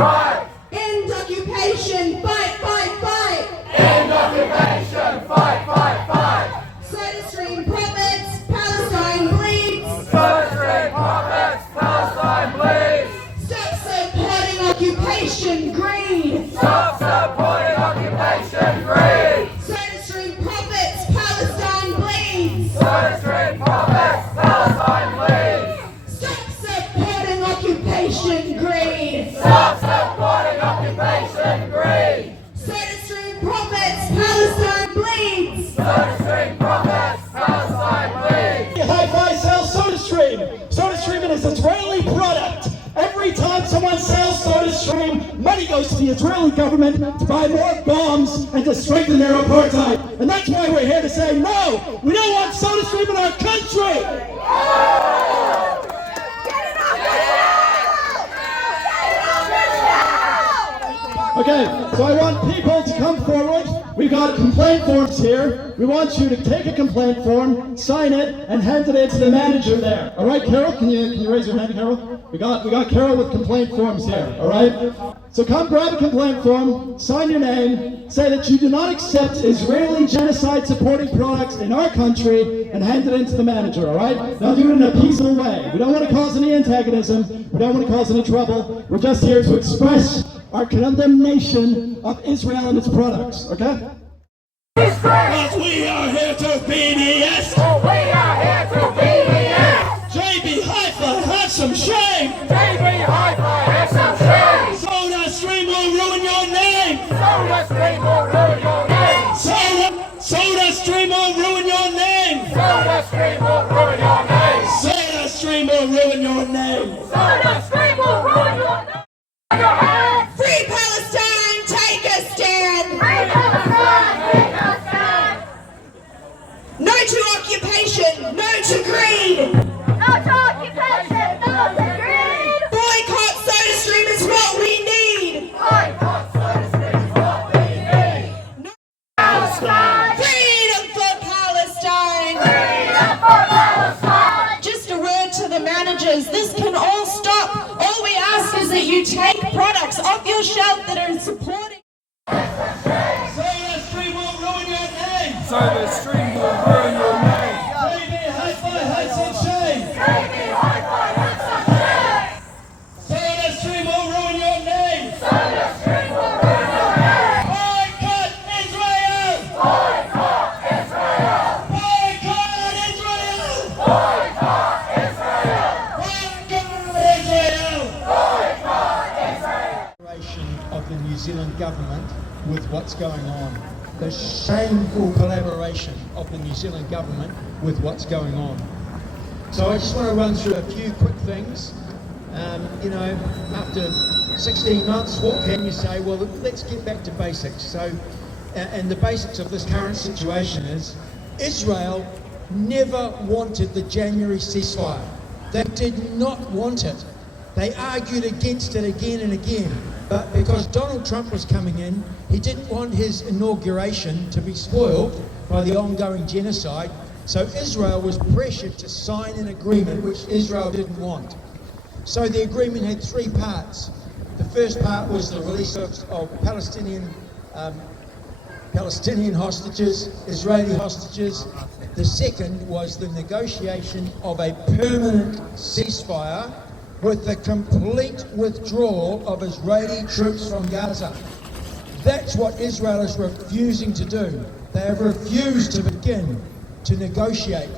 Right! End occupation! Fight, fight, fight! End occupation! Fight, fight, fight! SodaStream profits! Palestine bleeds! SodaStream profits! Palestine bleeds! Stop supporting occupation greed! Stop supporting occupation greed! SodaStream profits! Palestine bleeds! SodaStream profits! Palestine bleeds! Stop supporting occupation greed! Stop supporting occupation greed! SodaStream profits! Palestine bleeds! SodaStream profits! Palestine bleeds! Hi-Fi sells SodaStream. SodaStream is an Israeli product. Every time someone sells SodaStream, money goes to the Israeli government to buy more bombs and to strengthen their apartheid. And that's why we're here to say, no, we don't want SodaStream in our country. Okay, so I want people to come forward. we got complaint forms here. We want you to take a complaint form, sign it, and hand it in to the manager there. All right, Carol, can you raise your hand, Carol? We got Carol with complaint forms here. All right. So come grab a complaint form, sign your name, say that you do not accept Israeli genocide supporting products in our country, and hand it in to the manager. All right. Now do it in a peaceful way. We don't want to cause any antagonism. We don't want to cause any trouble. We're just here to express our condemnation of Israel and its products, okay? Because we are here to BDS. Oh, we are here to BDS. JB Hi-Fi, have some shame. JB Hi-Fi, have some shame. Soda Stream will ruin your name. Soda Stream will ruin your name. Soda Stream will ruin your name. Soda Stream will ruin your name. Soda Stream will ruin your name. Soda Stream will ruin your name. Free Palestine, take a stand! Free Palestine, take a stand! No to occupation, no to greed! No to occupation, no to greed! Boycott SodaStream is what we need! Boycott SodaStream is what we need! No Palestine! Freedom for Palestine! Freedom for Palestine! Just a word to the managers, this can all stop. All we ask is that you take products off your shelf that are supporting. SodaStream will ruin your name. SodaStream will ruin your name. JB Hi-Fi has some shame. JB Hi-Fi has some shame. SodaStream will ruin your name. SodaStream will ruin your name. Boycott Israel. Boycott Israel. Boycott Israel. Boycott Israel. Boycott Israel. Boycott Israel. Of the New Zealand government with what's going on. The shameful collaboration of the New Zealand government with what's going on. So I just want to run through a few quick things. You know, after 16 months, what can you say? Well, let's get back to basics. So, and the basics of this current situation is Israel never wanted the January ceasefire. They did not want it. They argued against it again and again. But because Donald Trump was coming in, he didn't want his inauguration to be spoiled by the ongoing genocide. So Israel was pressured to sign an agreement which Israel didn't want. So the agreement had three parts. The first part was the release of Palestinian hostages, Israeli hostages. The second was the negotiation of a permanent ceasefire with the complete withdrawal of Israeli troops from Gaza. That's what Israel is refusing to do. They have refused to begin to negotiate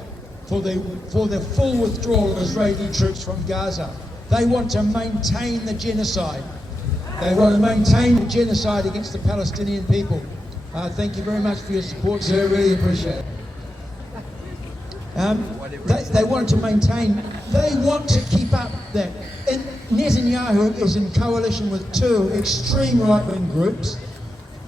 for the full withdrawal of Israeli troops from Gaza. They want to maintain the genocide. They want to maintain the genocide against the Palestinian people. Thank you very much for your support, sir. Really appreciate it. They want to maintain, they want to keep up that. And Netanyahu is in coalition with two extreme right-wing groups.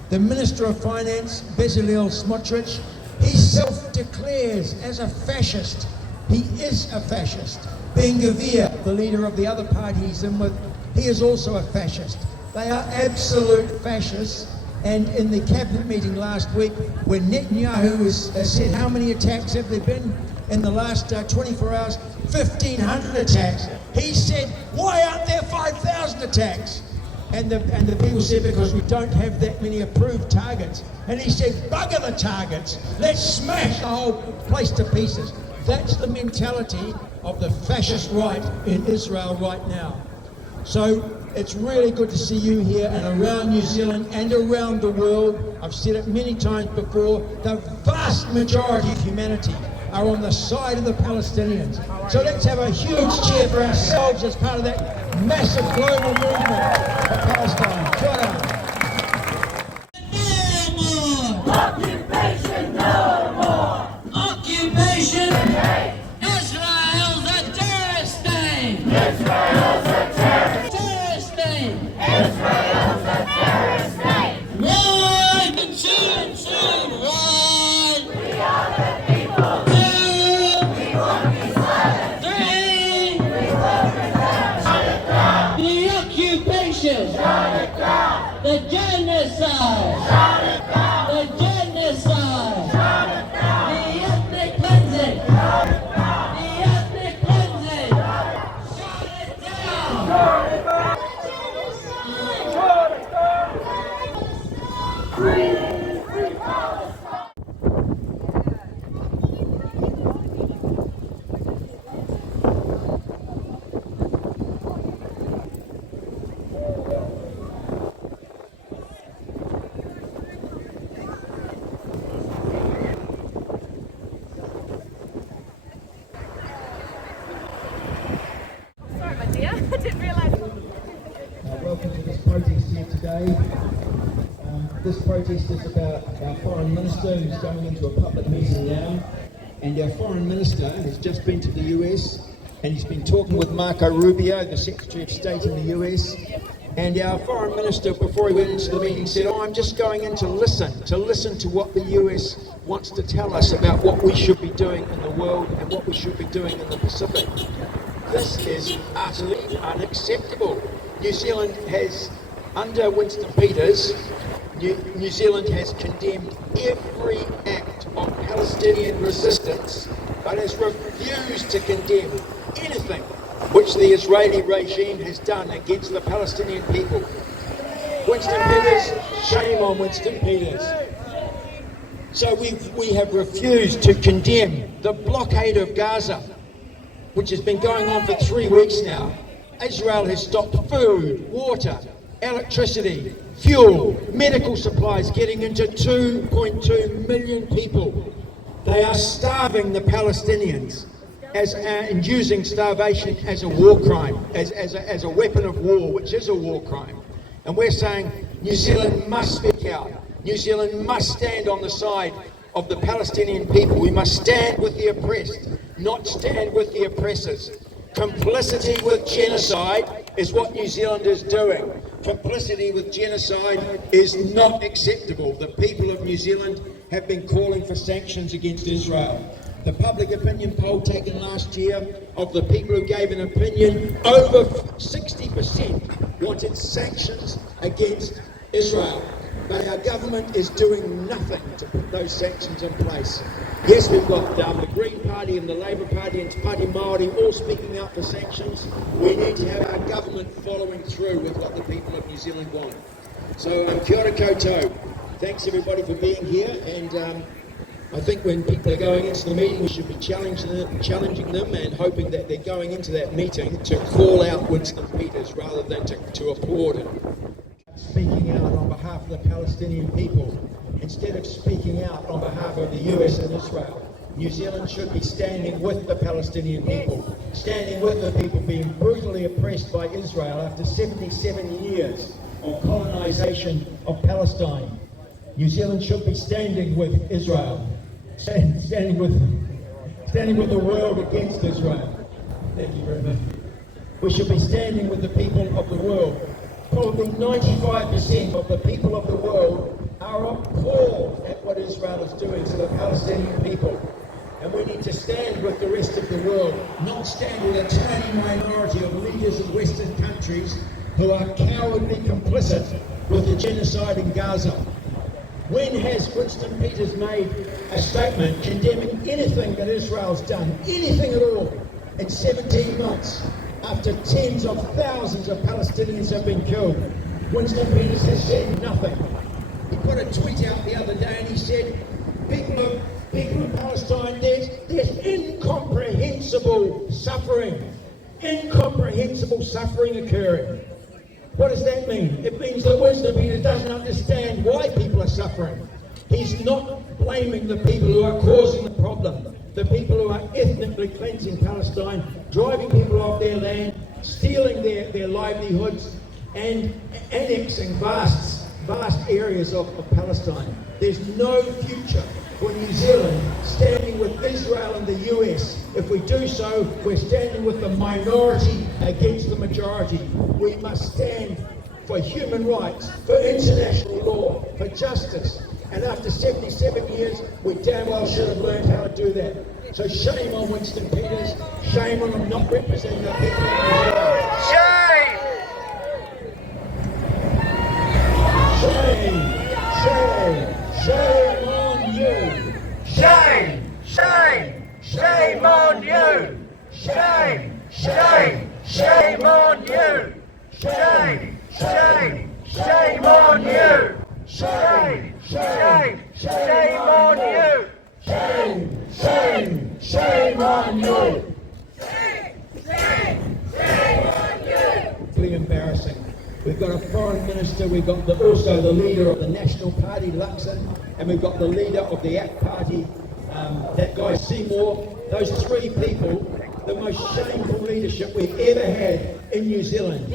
The Minister of Finance, Bezalel Smotrich, he self-declares as a fascist. He is a fascist. Ben Gvir, the leader of the other party he's in with, he is also a fascist. They are absolute fascists. And in the cabinet meeting last week, when Netanyahu has said how many attacks have there been in the last 24 hours, 1,500 attacks. He said, why aren't there 5,000 attacks? And the people said, because we don't have that many approved targets. And he said, bugger the targets. Let's smash the whole place to pieces. That's the mentality of the fascist right in Israel right now. So it's really good to see you here and around New Zealand and around the world. I've said it many times before, the vast majority of humanity are on the side of the Palestinians. So let's have a huge cheer for ourselves as part of that massive global movement for Palestine. Occupation no more! Occupation! Israel's a terrorist state! Israel's a terrorist state! Israel's a terrorist state! One, two, one! We are the people! Two! We won't be silent! Three! We will protect! Shut it down! The occupation! Shut it down! The genocide! Shut it down! The genocide! This protest is about our Foreign Minister who's going into a public meeting now. And our Foreign Minister has just been to the US and he's been talking with Marco Rubio, the Secretary of State in the US. And our Foreign Minister, before he went into the meeting, said, I'm just going in to listen to what the US wants to tell us about what we should be doing in the world and what we should be doing in the Pacific. This is utterly unacceptable. New Zealand has, under Winston Peters, New Zealand has condemned every act of Palestinian resistance, but has refused to condemn anything which the Israeli regime has done against the Palestinian people. Winston Peters, shame on Winston Peters. So we have refused to condemn the blockade of Gaza, which has been going on for 3 weeks now. Israel has stopped food, water, electricity, fuel, medical supplies getting into 2.2 million people. They are starving the Palestinians and using starvation as a war crime, as a weapon of war, which is a war crime. And we're saying New Zealand must speak out. New Zealand must stand on the side of the Palestinian people. We must stand with the oppressed, not stand with the oppressors. Complicity with genocide is what New Zealand is doing. Complicity with genocide is not acceptable. The people of New Zealand have been calling for sanctions against Israel. The public opinion poll taken last year of the people who gave an opinion, over 60% wanted sanctions against Israel. But our government is doing nothing to put those sanctions in place. Yes, we've got the Green Party and the Labour Party and Te Pāti Māori all speaking out for sanctions. We need to have our government following through with what the people of New Zealand want. So kia ora koutou. Thanks everybody for being here, and I think when people are going into the meeting, we should be challenging them and hoping that they're going into that meeting to call out Winston Peters rather than to applaud him. Speaking out on behalf of the Palestinian people, instead of speaking out on behalf of the US and Israel. New Zealand should be standing with the Palestinian people, standing with the people being brutally oppressed by Israel after 77 years of colonization of Palestine. New Zealand should be standing with Israel, standing with the world against Israel. Thank you very much. We should be standing with the people of the world. Probably 95% of the people of the world are appalled at what Israel is doing to the Palestinian people. And we need to stand with the rest of the world, not stand with a tiny minority of leaders in Western countries who are cowardly complicit with the genocide in Gaza. When has Winston Peters made a statement condemning anything that Israel's done, anything at all, in 17 months, after tens of thousands of Palestinians have been killed? Winston Peters has said nothing. He put a tweet out the other day and he said, people in Palestine, there's incomprehensible suffering occurring. What does that mean? It means that Winston Peters doesn't understand why people are suffering. He's not blaming the people who are causing the problem, the people who are ethnically cleansing Palestine, driving people off their land, stealing their livelihoods, and annexing vast areas of Palestine. There's no future for New Zealand standing with Israel and the US. If we do so, we're standing with the minority against the majority. We must stand for human rights, for international law, for justice. And after 77 years, we damn well should have learned how to do that. So shame on Winston Peters, shame on him not representing the people of New Zealand. Shame! Shame on you! Shame on you! Shame on you! Shame on you! Shame on you! Really embarrassing. We've got a foreign minister, we've got also the leader of the National Party, Luxon, and we've got the leader of the ACT Party, that guy Seymour. Those three people, the most shameful leadership we've ever had in New Zealand.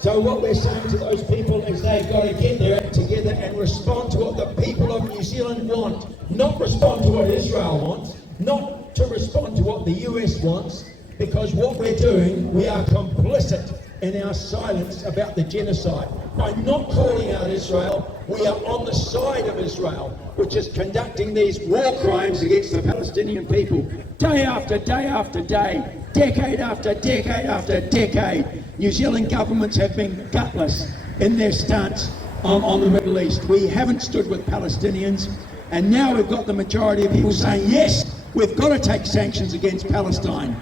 So what we're saying to those people is they've got to get their act together and respond to what the people of New Zealand want, not respond to what Israel wants, not to respond to what the US wants, because what we're doing, we are complicit in our silence about the genocide. By not calling out Israel, we are on the side of Israel, which is conducting these war crimes against the Palestinian people. Day after day after day, decade after decade after decade, New Zealand governments have been gutless in their stance on the Middle East. We haven't stood with Palestinians, and now we've got the majority of people saying, yes, we've got to take sanctions against Palestine.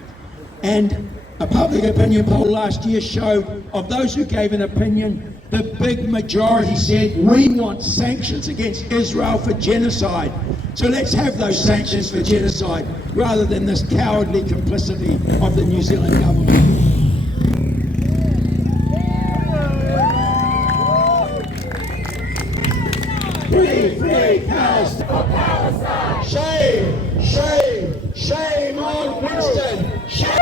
And a public opinion poll last year showed, of those who gave an opinion, the big majority said, we want sanctions against Israel for genocide. So let's have those sanctions for genocide, rather than this cowardly complicity of the New Zealand government. Free Palestine! Shame, shame, shame on Winston! Shame!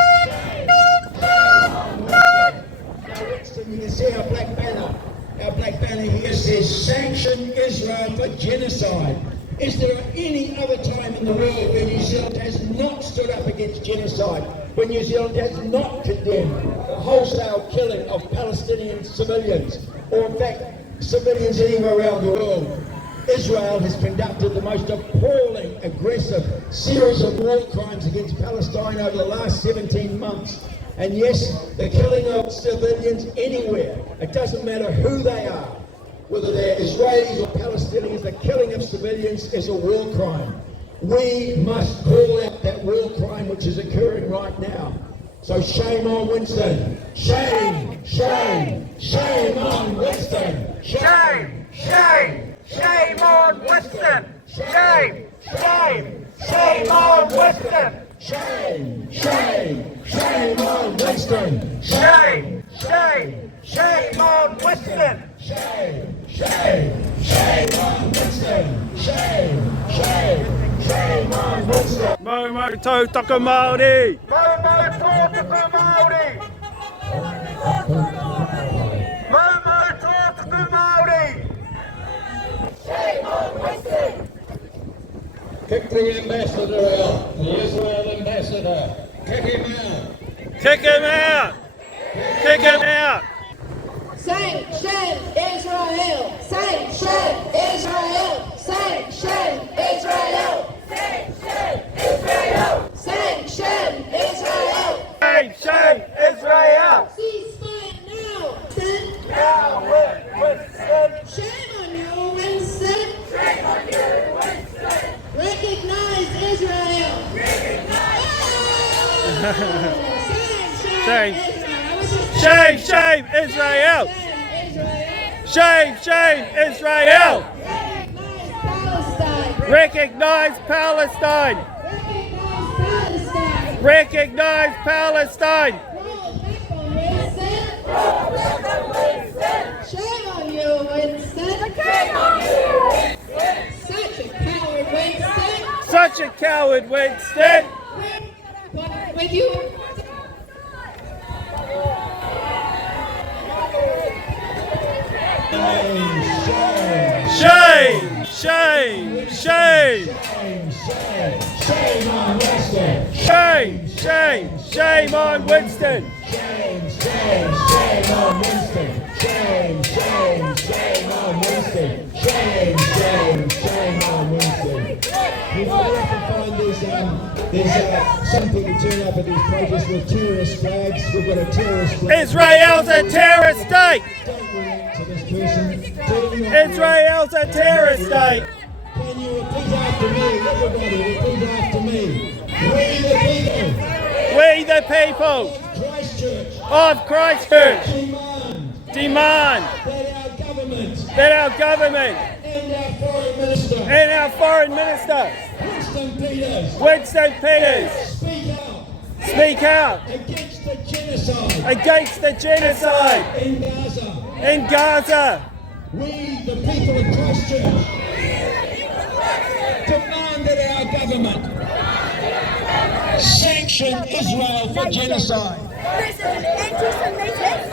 Winston, you can see our black banner. Our black banner here says, sanction Israel for genocide. Is there any other time in the world where New Zealand has not stood up against genocide? When New Zealand has not condemned the wholesale killing of Palestinian civilians, or in fact, civilians anywhere around the world? Israel has conducted the most appalling, aggressive series of war crimes against Palestine over the last 17 months. And yes, the killing of civilians anywhere, it doesn't matter who they are, whether they're Israelis or Palestinians, the killing of civilians is a war crime. We must call out that war crime which is occurring right now. So shame on Winston. Shame, shame, shame on Winston. Shame, shame, shame on Winston. Shame, shame, shame on Winston. Shame, shame, shame on Winston. Shame, shame, shame on Winston. Shame, shame, shame on Winston. Shame, shame, shame on Winston. Momo Tautaka Māori! Momo Tautaka Māori! Momo Tautaka Māori! Shame on Winston! Kick the ambassador out, the Israel ambassador. Kick him out. Kick him out! Kick him out! Sanction Israel! Sanction Israel! Sanction Israel! Sanction Israel! Sanction Israel! Sanction Israel! Ceasefire now! Winston! Now, Winston! Shame on you, Winston! Shame on you, Winston! Recognize Israel! Recognize Shame! Shame, shame, Israel! Shame, shame, Israel! Recognize Palestine! Recognize Palestine! Shame on you, Winston! Shame on you, Winston! Such a coward, Winston! Such a coward, Winston! With you? Shame! Shame! Shame! Shame on Winston! Shame! Shame! Shame on Winston! Shame, shame, shame on Winston! Shame, shame, shame on Winston! Shame, shame, shame on Winston! We very often find there's some people turn up at these protests with terrorist flags. We've got a terrorist flag. Israel's a terrorist state! Don't react to this person. Do not Israel's a terrorist state! Can you repeat after me? Everybody, repeat after me. We the people. We the people of Christchurch demand that our government and our foreign minister Winston Peters speak out against the genocide in Gaza. We the people of Christchurch demand that our government sanction Israel for genocide. This is an anti-Semitic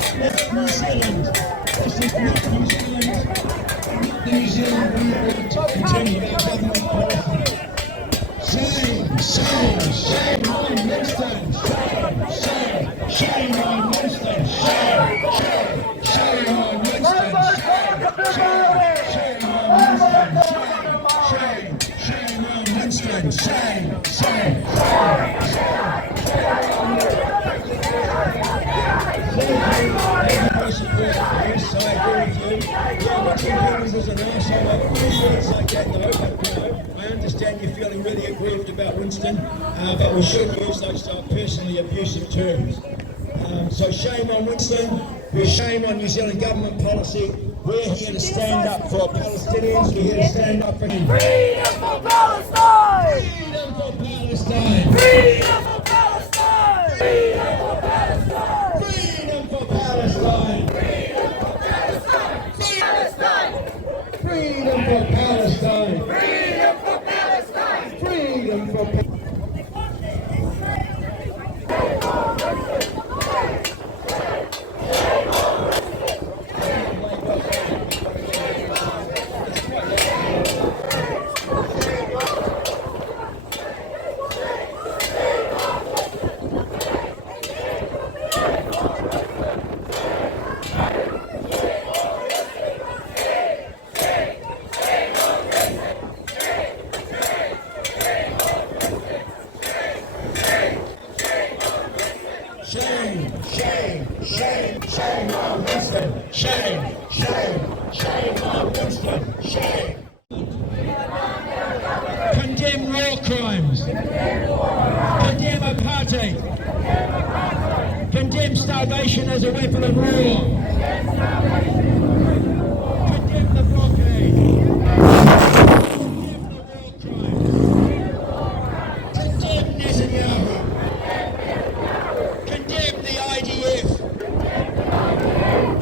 That's New Zealand. This is not New Zealand. Not the New Zealand we are talking to about government policy. Shame, shame, shame on Winston. Shame, shame, shame on Winston. Shame, shame, shame on Winston. Shame on Winston. Shame on Winston. Shame, shame, Yes, I agree with you. Yeah, Winston Peters is an arsehole. I understand you're feeling really aggrieved about Winston, but we should use those personally abusive terms. So shame on Winston, shame on New Zealand government policy. We're here to stand up for Palestinians, we're here to stand up for him. Freedom for Palestine! Freedom for Palestine! Freedom for Palestine! Freedom for Palestine! Freedom for Palestine! Freedom for Palestine! Freedom for Palestine! Freedom for Palestine! Freedom for Palestine! Shame, shame, shame, shame on Winston. Shame, shame, shame on Winston. Shame. Condemn war crimes. Condemn apartheid. Condemn starvation as a weapon of war. Condemn the blockade. Condemn the war crimes. Condemn Netanyahu. Condemn the IDF.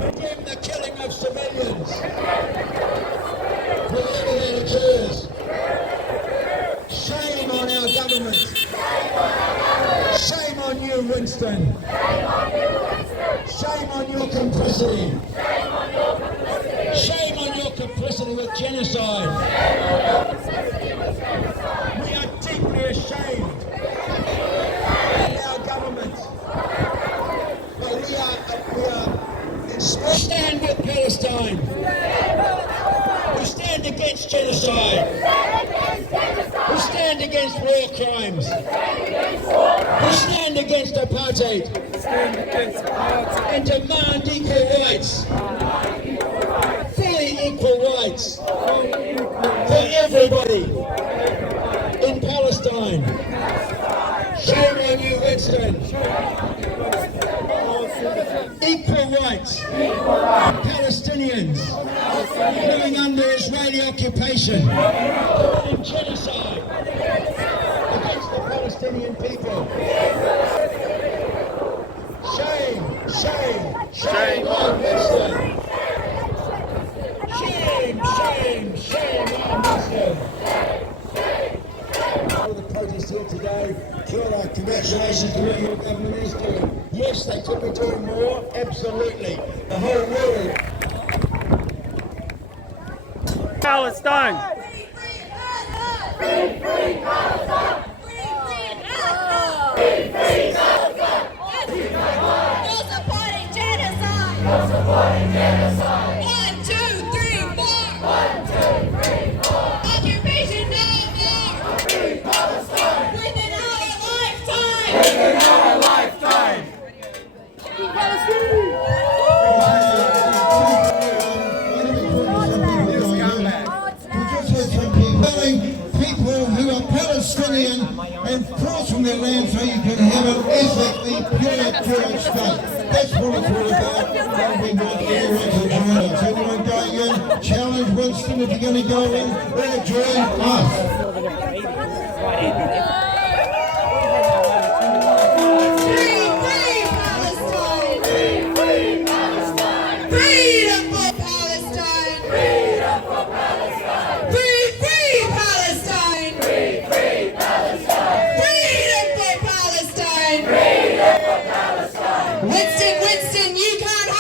Condemn the killing of civilians. Wherever that occurs. Shame on our government. Shame on you, Winston. Shame on your complicity. Shame on your complicity with genocide. We are deeply ashamed of our government. We stand with Palestine. We stand against genocide. We stand against war crimes. We stand against apartheid. And demand equal rights. Fully equal rights for everybody in Palestine. Shame on you, Winston. Equal rights. Palestinians living under Israeli occupation, committing genocide against the Palestinian people. Shame, shame, shame on Winston. Shame, shame, shame on Winston. All the protests here today, kia ora, congratulations to what your government is doing. Yes, they could be doing more, absolutely. The whole world. Palestine! Free, free Palestine! Free, free Palestine! Free, free Palestine! You're supporting genocide! You're supporting genocide! 1, 2, 3, 4! 1, 2, 3, 4! Occupation no more! Free Palestine! Within our lifetime! Within our lifetime! Free Palestine! People who are Palestinian and forced from their land so you can have an ethnically pure Jewish state. That's what it's all about. And we want everyone to join us. Anyone going in, challenge Winston if you're going to go in, or join us. Winston, you can't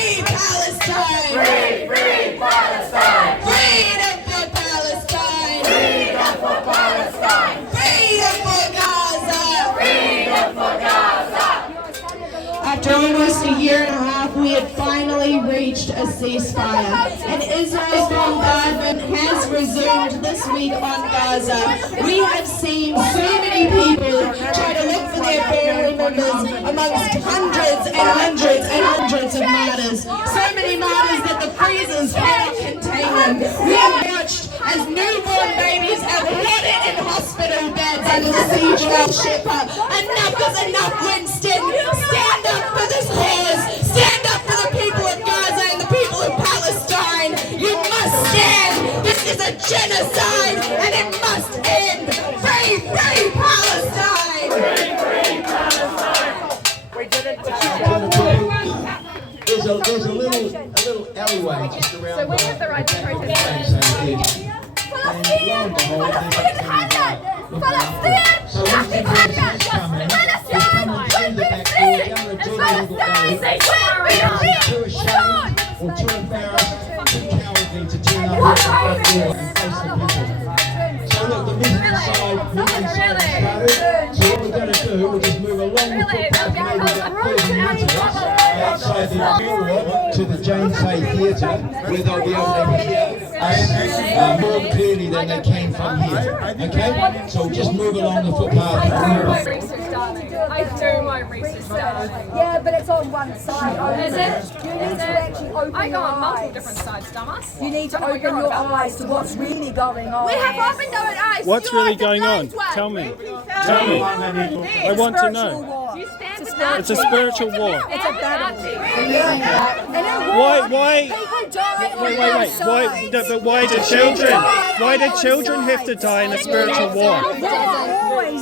Free Palestine! Free Palestine! Freedom for Palestine! Freedom for Palestine! Freedom for Gaza! Freedom for Gaza! After almost a year and a half, we had finally reached a ceasefire, and Israel's bombardment has resumed this week on Gaza. We have seen so many people try to look for their family members amongst hundreds and hundreds and hundreds of martyrs. So many martyrs that the freezers cannot contain them. We have watched as newborn babies are rotted in hospital beds under the siege of Al-Shifa. Enough is enough, Winston. Stand up for this cause. Stand up for the people of Gaza and the people of Palestine. You must stand. This is a genocide and it must end. Free, free Palestine. Free Palestine! We did it. There's a little alleyway just around. So we have the right to protest. And lo and behold, so when people come in, they come in through the back door, down the dirty little alley, because they're too ashamed or too embarrassed, too cowardly to turn up at the front door and face the people. So look, the movement inside started. So what we're going to do, we'll just move along the footpath, maybe about 30 metres outside the door to the James Hay Theatre, where they'll be able to hear us more clearly than they can from here. Okay? So just move along the footpath. I do my research, darling. Yeah, but it's on one side. Is it? You need to actually open I go your on multiple eyes. different sides, dumbass. You need to open your eyes to what's really going on. We have opened our eyes. What's really going on? Tell me. Tell me. I want to know. You stand with Nazis. It's a spiritual war. It's a battle. Why? Wait. Why do children? Why do children have to die in a spiritual war? Wait,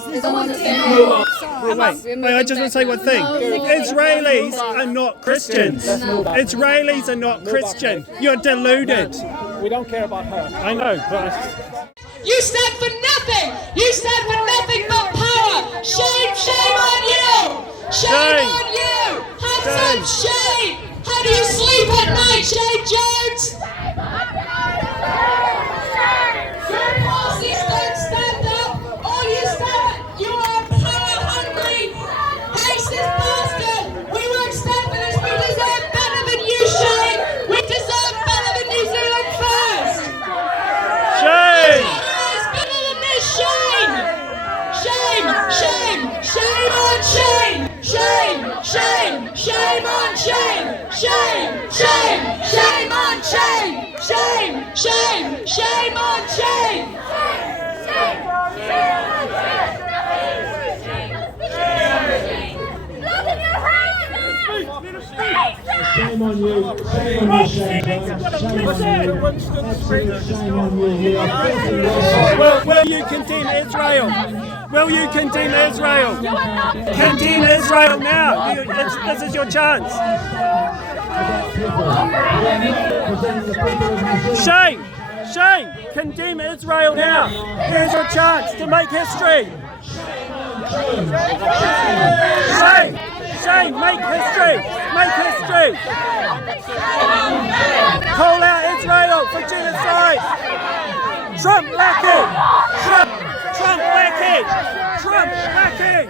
I just want to say one thing. Israelis are not Christians. Israelis are not Christian. You're deluded. We don't care about her. I know, but... You stand for nothing! You stand for nothing but power! Shame, shame on you! Shame on you! Hands up, shame! How do you sleep at night, Shane Jones? Nazis don't stand up! All you stand, you are power hungry! Racist bastard! We won't stand for this! We deserve better than you, Shane! We deserve better than New Zealand first! Shame! Better than this, Shane! Shame! Shame! Shame on Shane! Shame! Shame! Shame on Shane! Shame! Shame! Shame on Shane! Shame! Shame! Shame on Shane! Shame on you. Shame on you, Shane. Shame on you. Will you condemn Israel? Will you condemn Israel? Condemn Israel now. This is your chance. Shane, condemn Israel now. Here's your chance to make history. Shane, make history. Make history. Call out Israel for genocide. Trump lackey. Trump lackey. Trump lackey.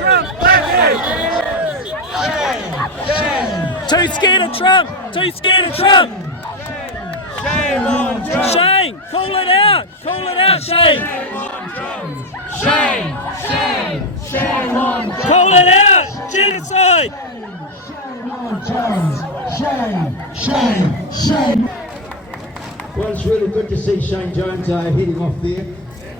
Trump lackey. Too scared of Trump. Too scared of Trump. Shame on Trump. Shane, call it out. Call it out, Shane. Shame on Trump. Call it out. Genocide. Shame. Well, it's really good to see Shane Jones heading off there.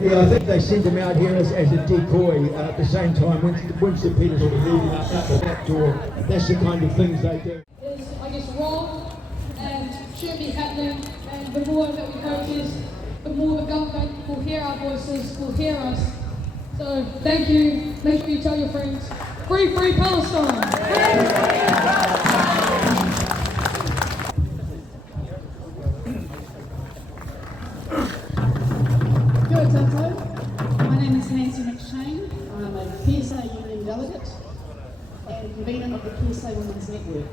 Yeah, I think they sent him out here as a decoy. At the same time, Winston Peters will be leaving out the back door. That's the kind of things they do. Is, I guess, wrong and shouldn't be happening. And the more that we protest, the more the government will hear our voices, will hear us. So thank you. Make sure you tell your friends. Free, free Palestine. Kia ora tātou. My name is Nancy McShane. I'm a PSA Union delegate and convener of the PSA Women's Network.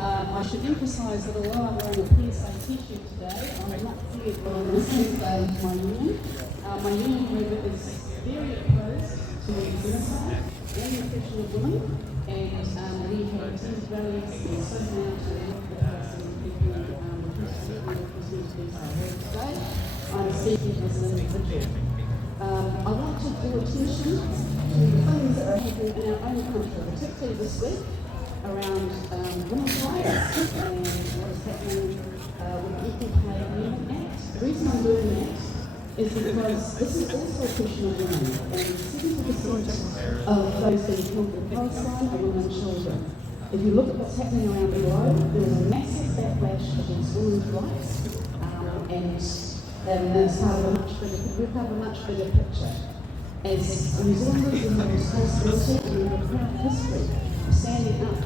I should emphasise that although I'm wearing a PSA t-shirt today, I'm not here for this is my union. My union, however, is very opposed to genocide and the oppression of women, and we have attended rallies and so now to help the Palestinian people here today. I'm speaking as an individual. I want to draw attention to the things that are happening in our own country, particularly this week, around women's rights and what is happening with the Equal Pay Amendment Act. The reason I'm doing that is because this is also a question of women, and 70% of those being killed in Palestine are women and children. If you look at what's happening around the globe, there is a massive backlash against women's rights, and as part of a much bigger, we're part of a much bigger picture. As New Zealanders, we have a responsibility and we have a proud history of standing up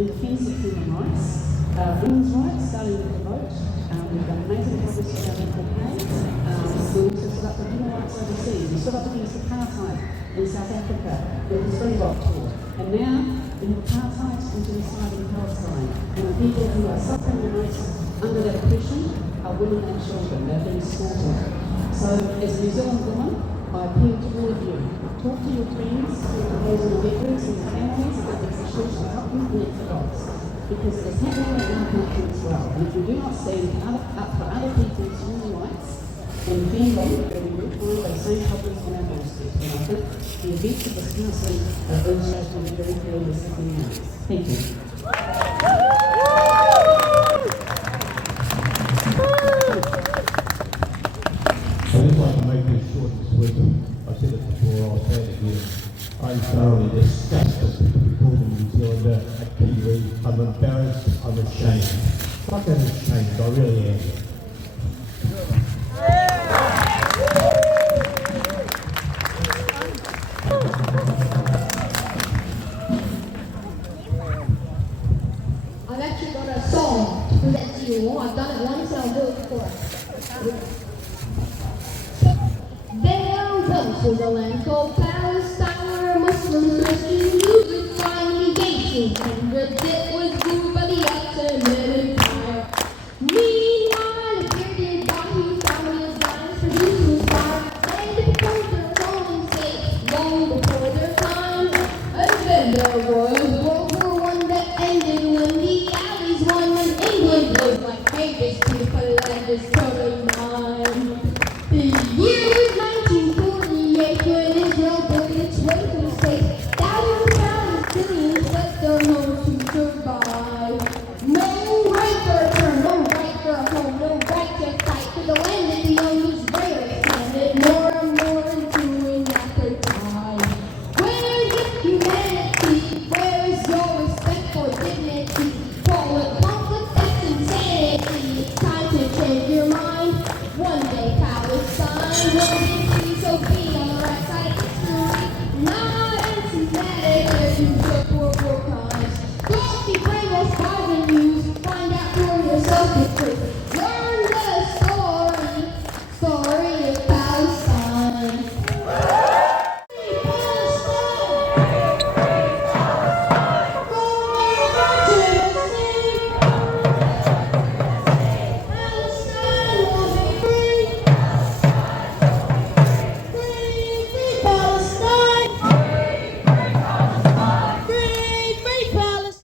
in defence of human rights, women's rights, starting with the vote. We've done amazing progress around equal pay. We also stood up for human rights overseas. We stood up against apartheid in South Africa with the Springbok tour. And now we have apartheid and genocide in Palestine. And the people who are suffering the most under that oppression are women and children. They're being slaughtered. So as a New Zealand woman, I appeal to all of you. Talk to your friends, talk to those in the veterans and their families about these issues and help them connect the dots. Because it's happening in our country as well. And if we do not stand up for other people's human rights and defend them, then we will find those same problems on our doorstep. And I think the events of this council are illustrating very clearly this happening now. Thank you. I just like to make this short and sweet. I said it before, I'll say it again. I'm thoroughly disgusted to be called a New Zealander, a Kiwi. I'm embarrassed, I'm ashamed. Fucking ashamed, I really am. I've actually got a song to present to you all. I've done it once and I'll do it for us. There once was a land called Palestine where Muslims, Christians, Jews would finally gain 200. It was ruled by the Ottoman Empire. Meanwhile, appeared by whose family of Zionists produced suicide and proposed their own state long before their time. And then there was World War I that ended when the Allies won and England was like, hey, this beautiful land is totally mine. The year was 1948 when Israel built its way to the state. Thousands of Palestinians left their homes to survive. No right for a term, no right for a home, no right to fight for the land that the young Israelis handed more and more into in after time. Where is your humanity? Where is your respect for dignity? Call it conflict, that's insanity. It's time to change your mind. One day Palestine will be free, so be on the right side of history. Not anti-Semitic if you took World War crimes. Don't be brainwashed by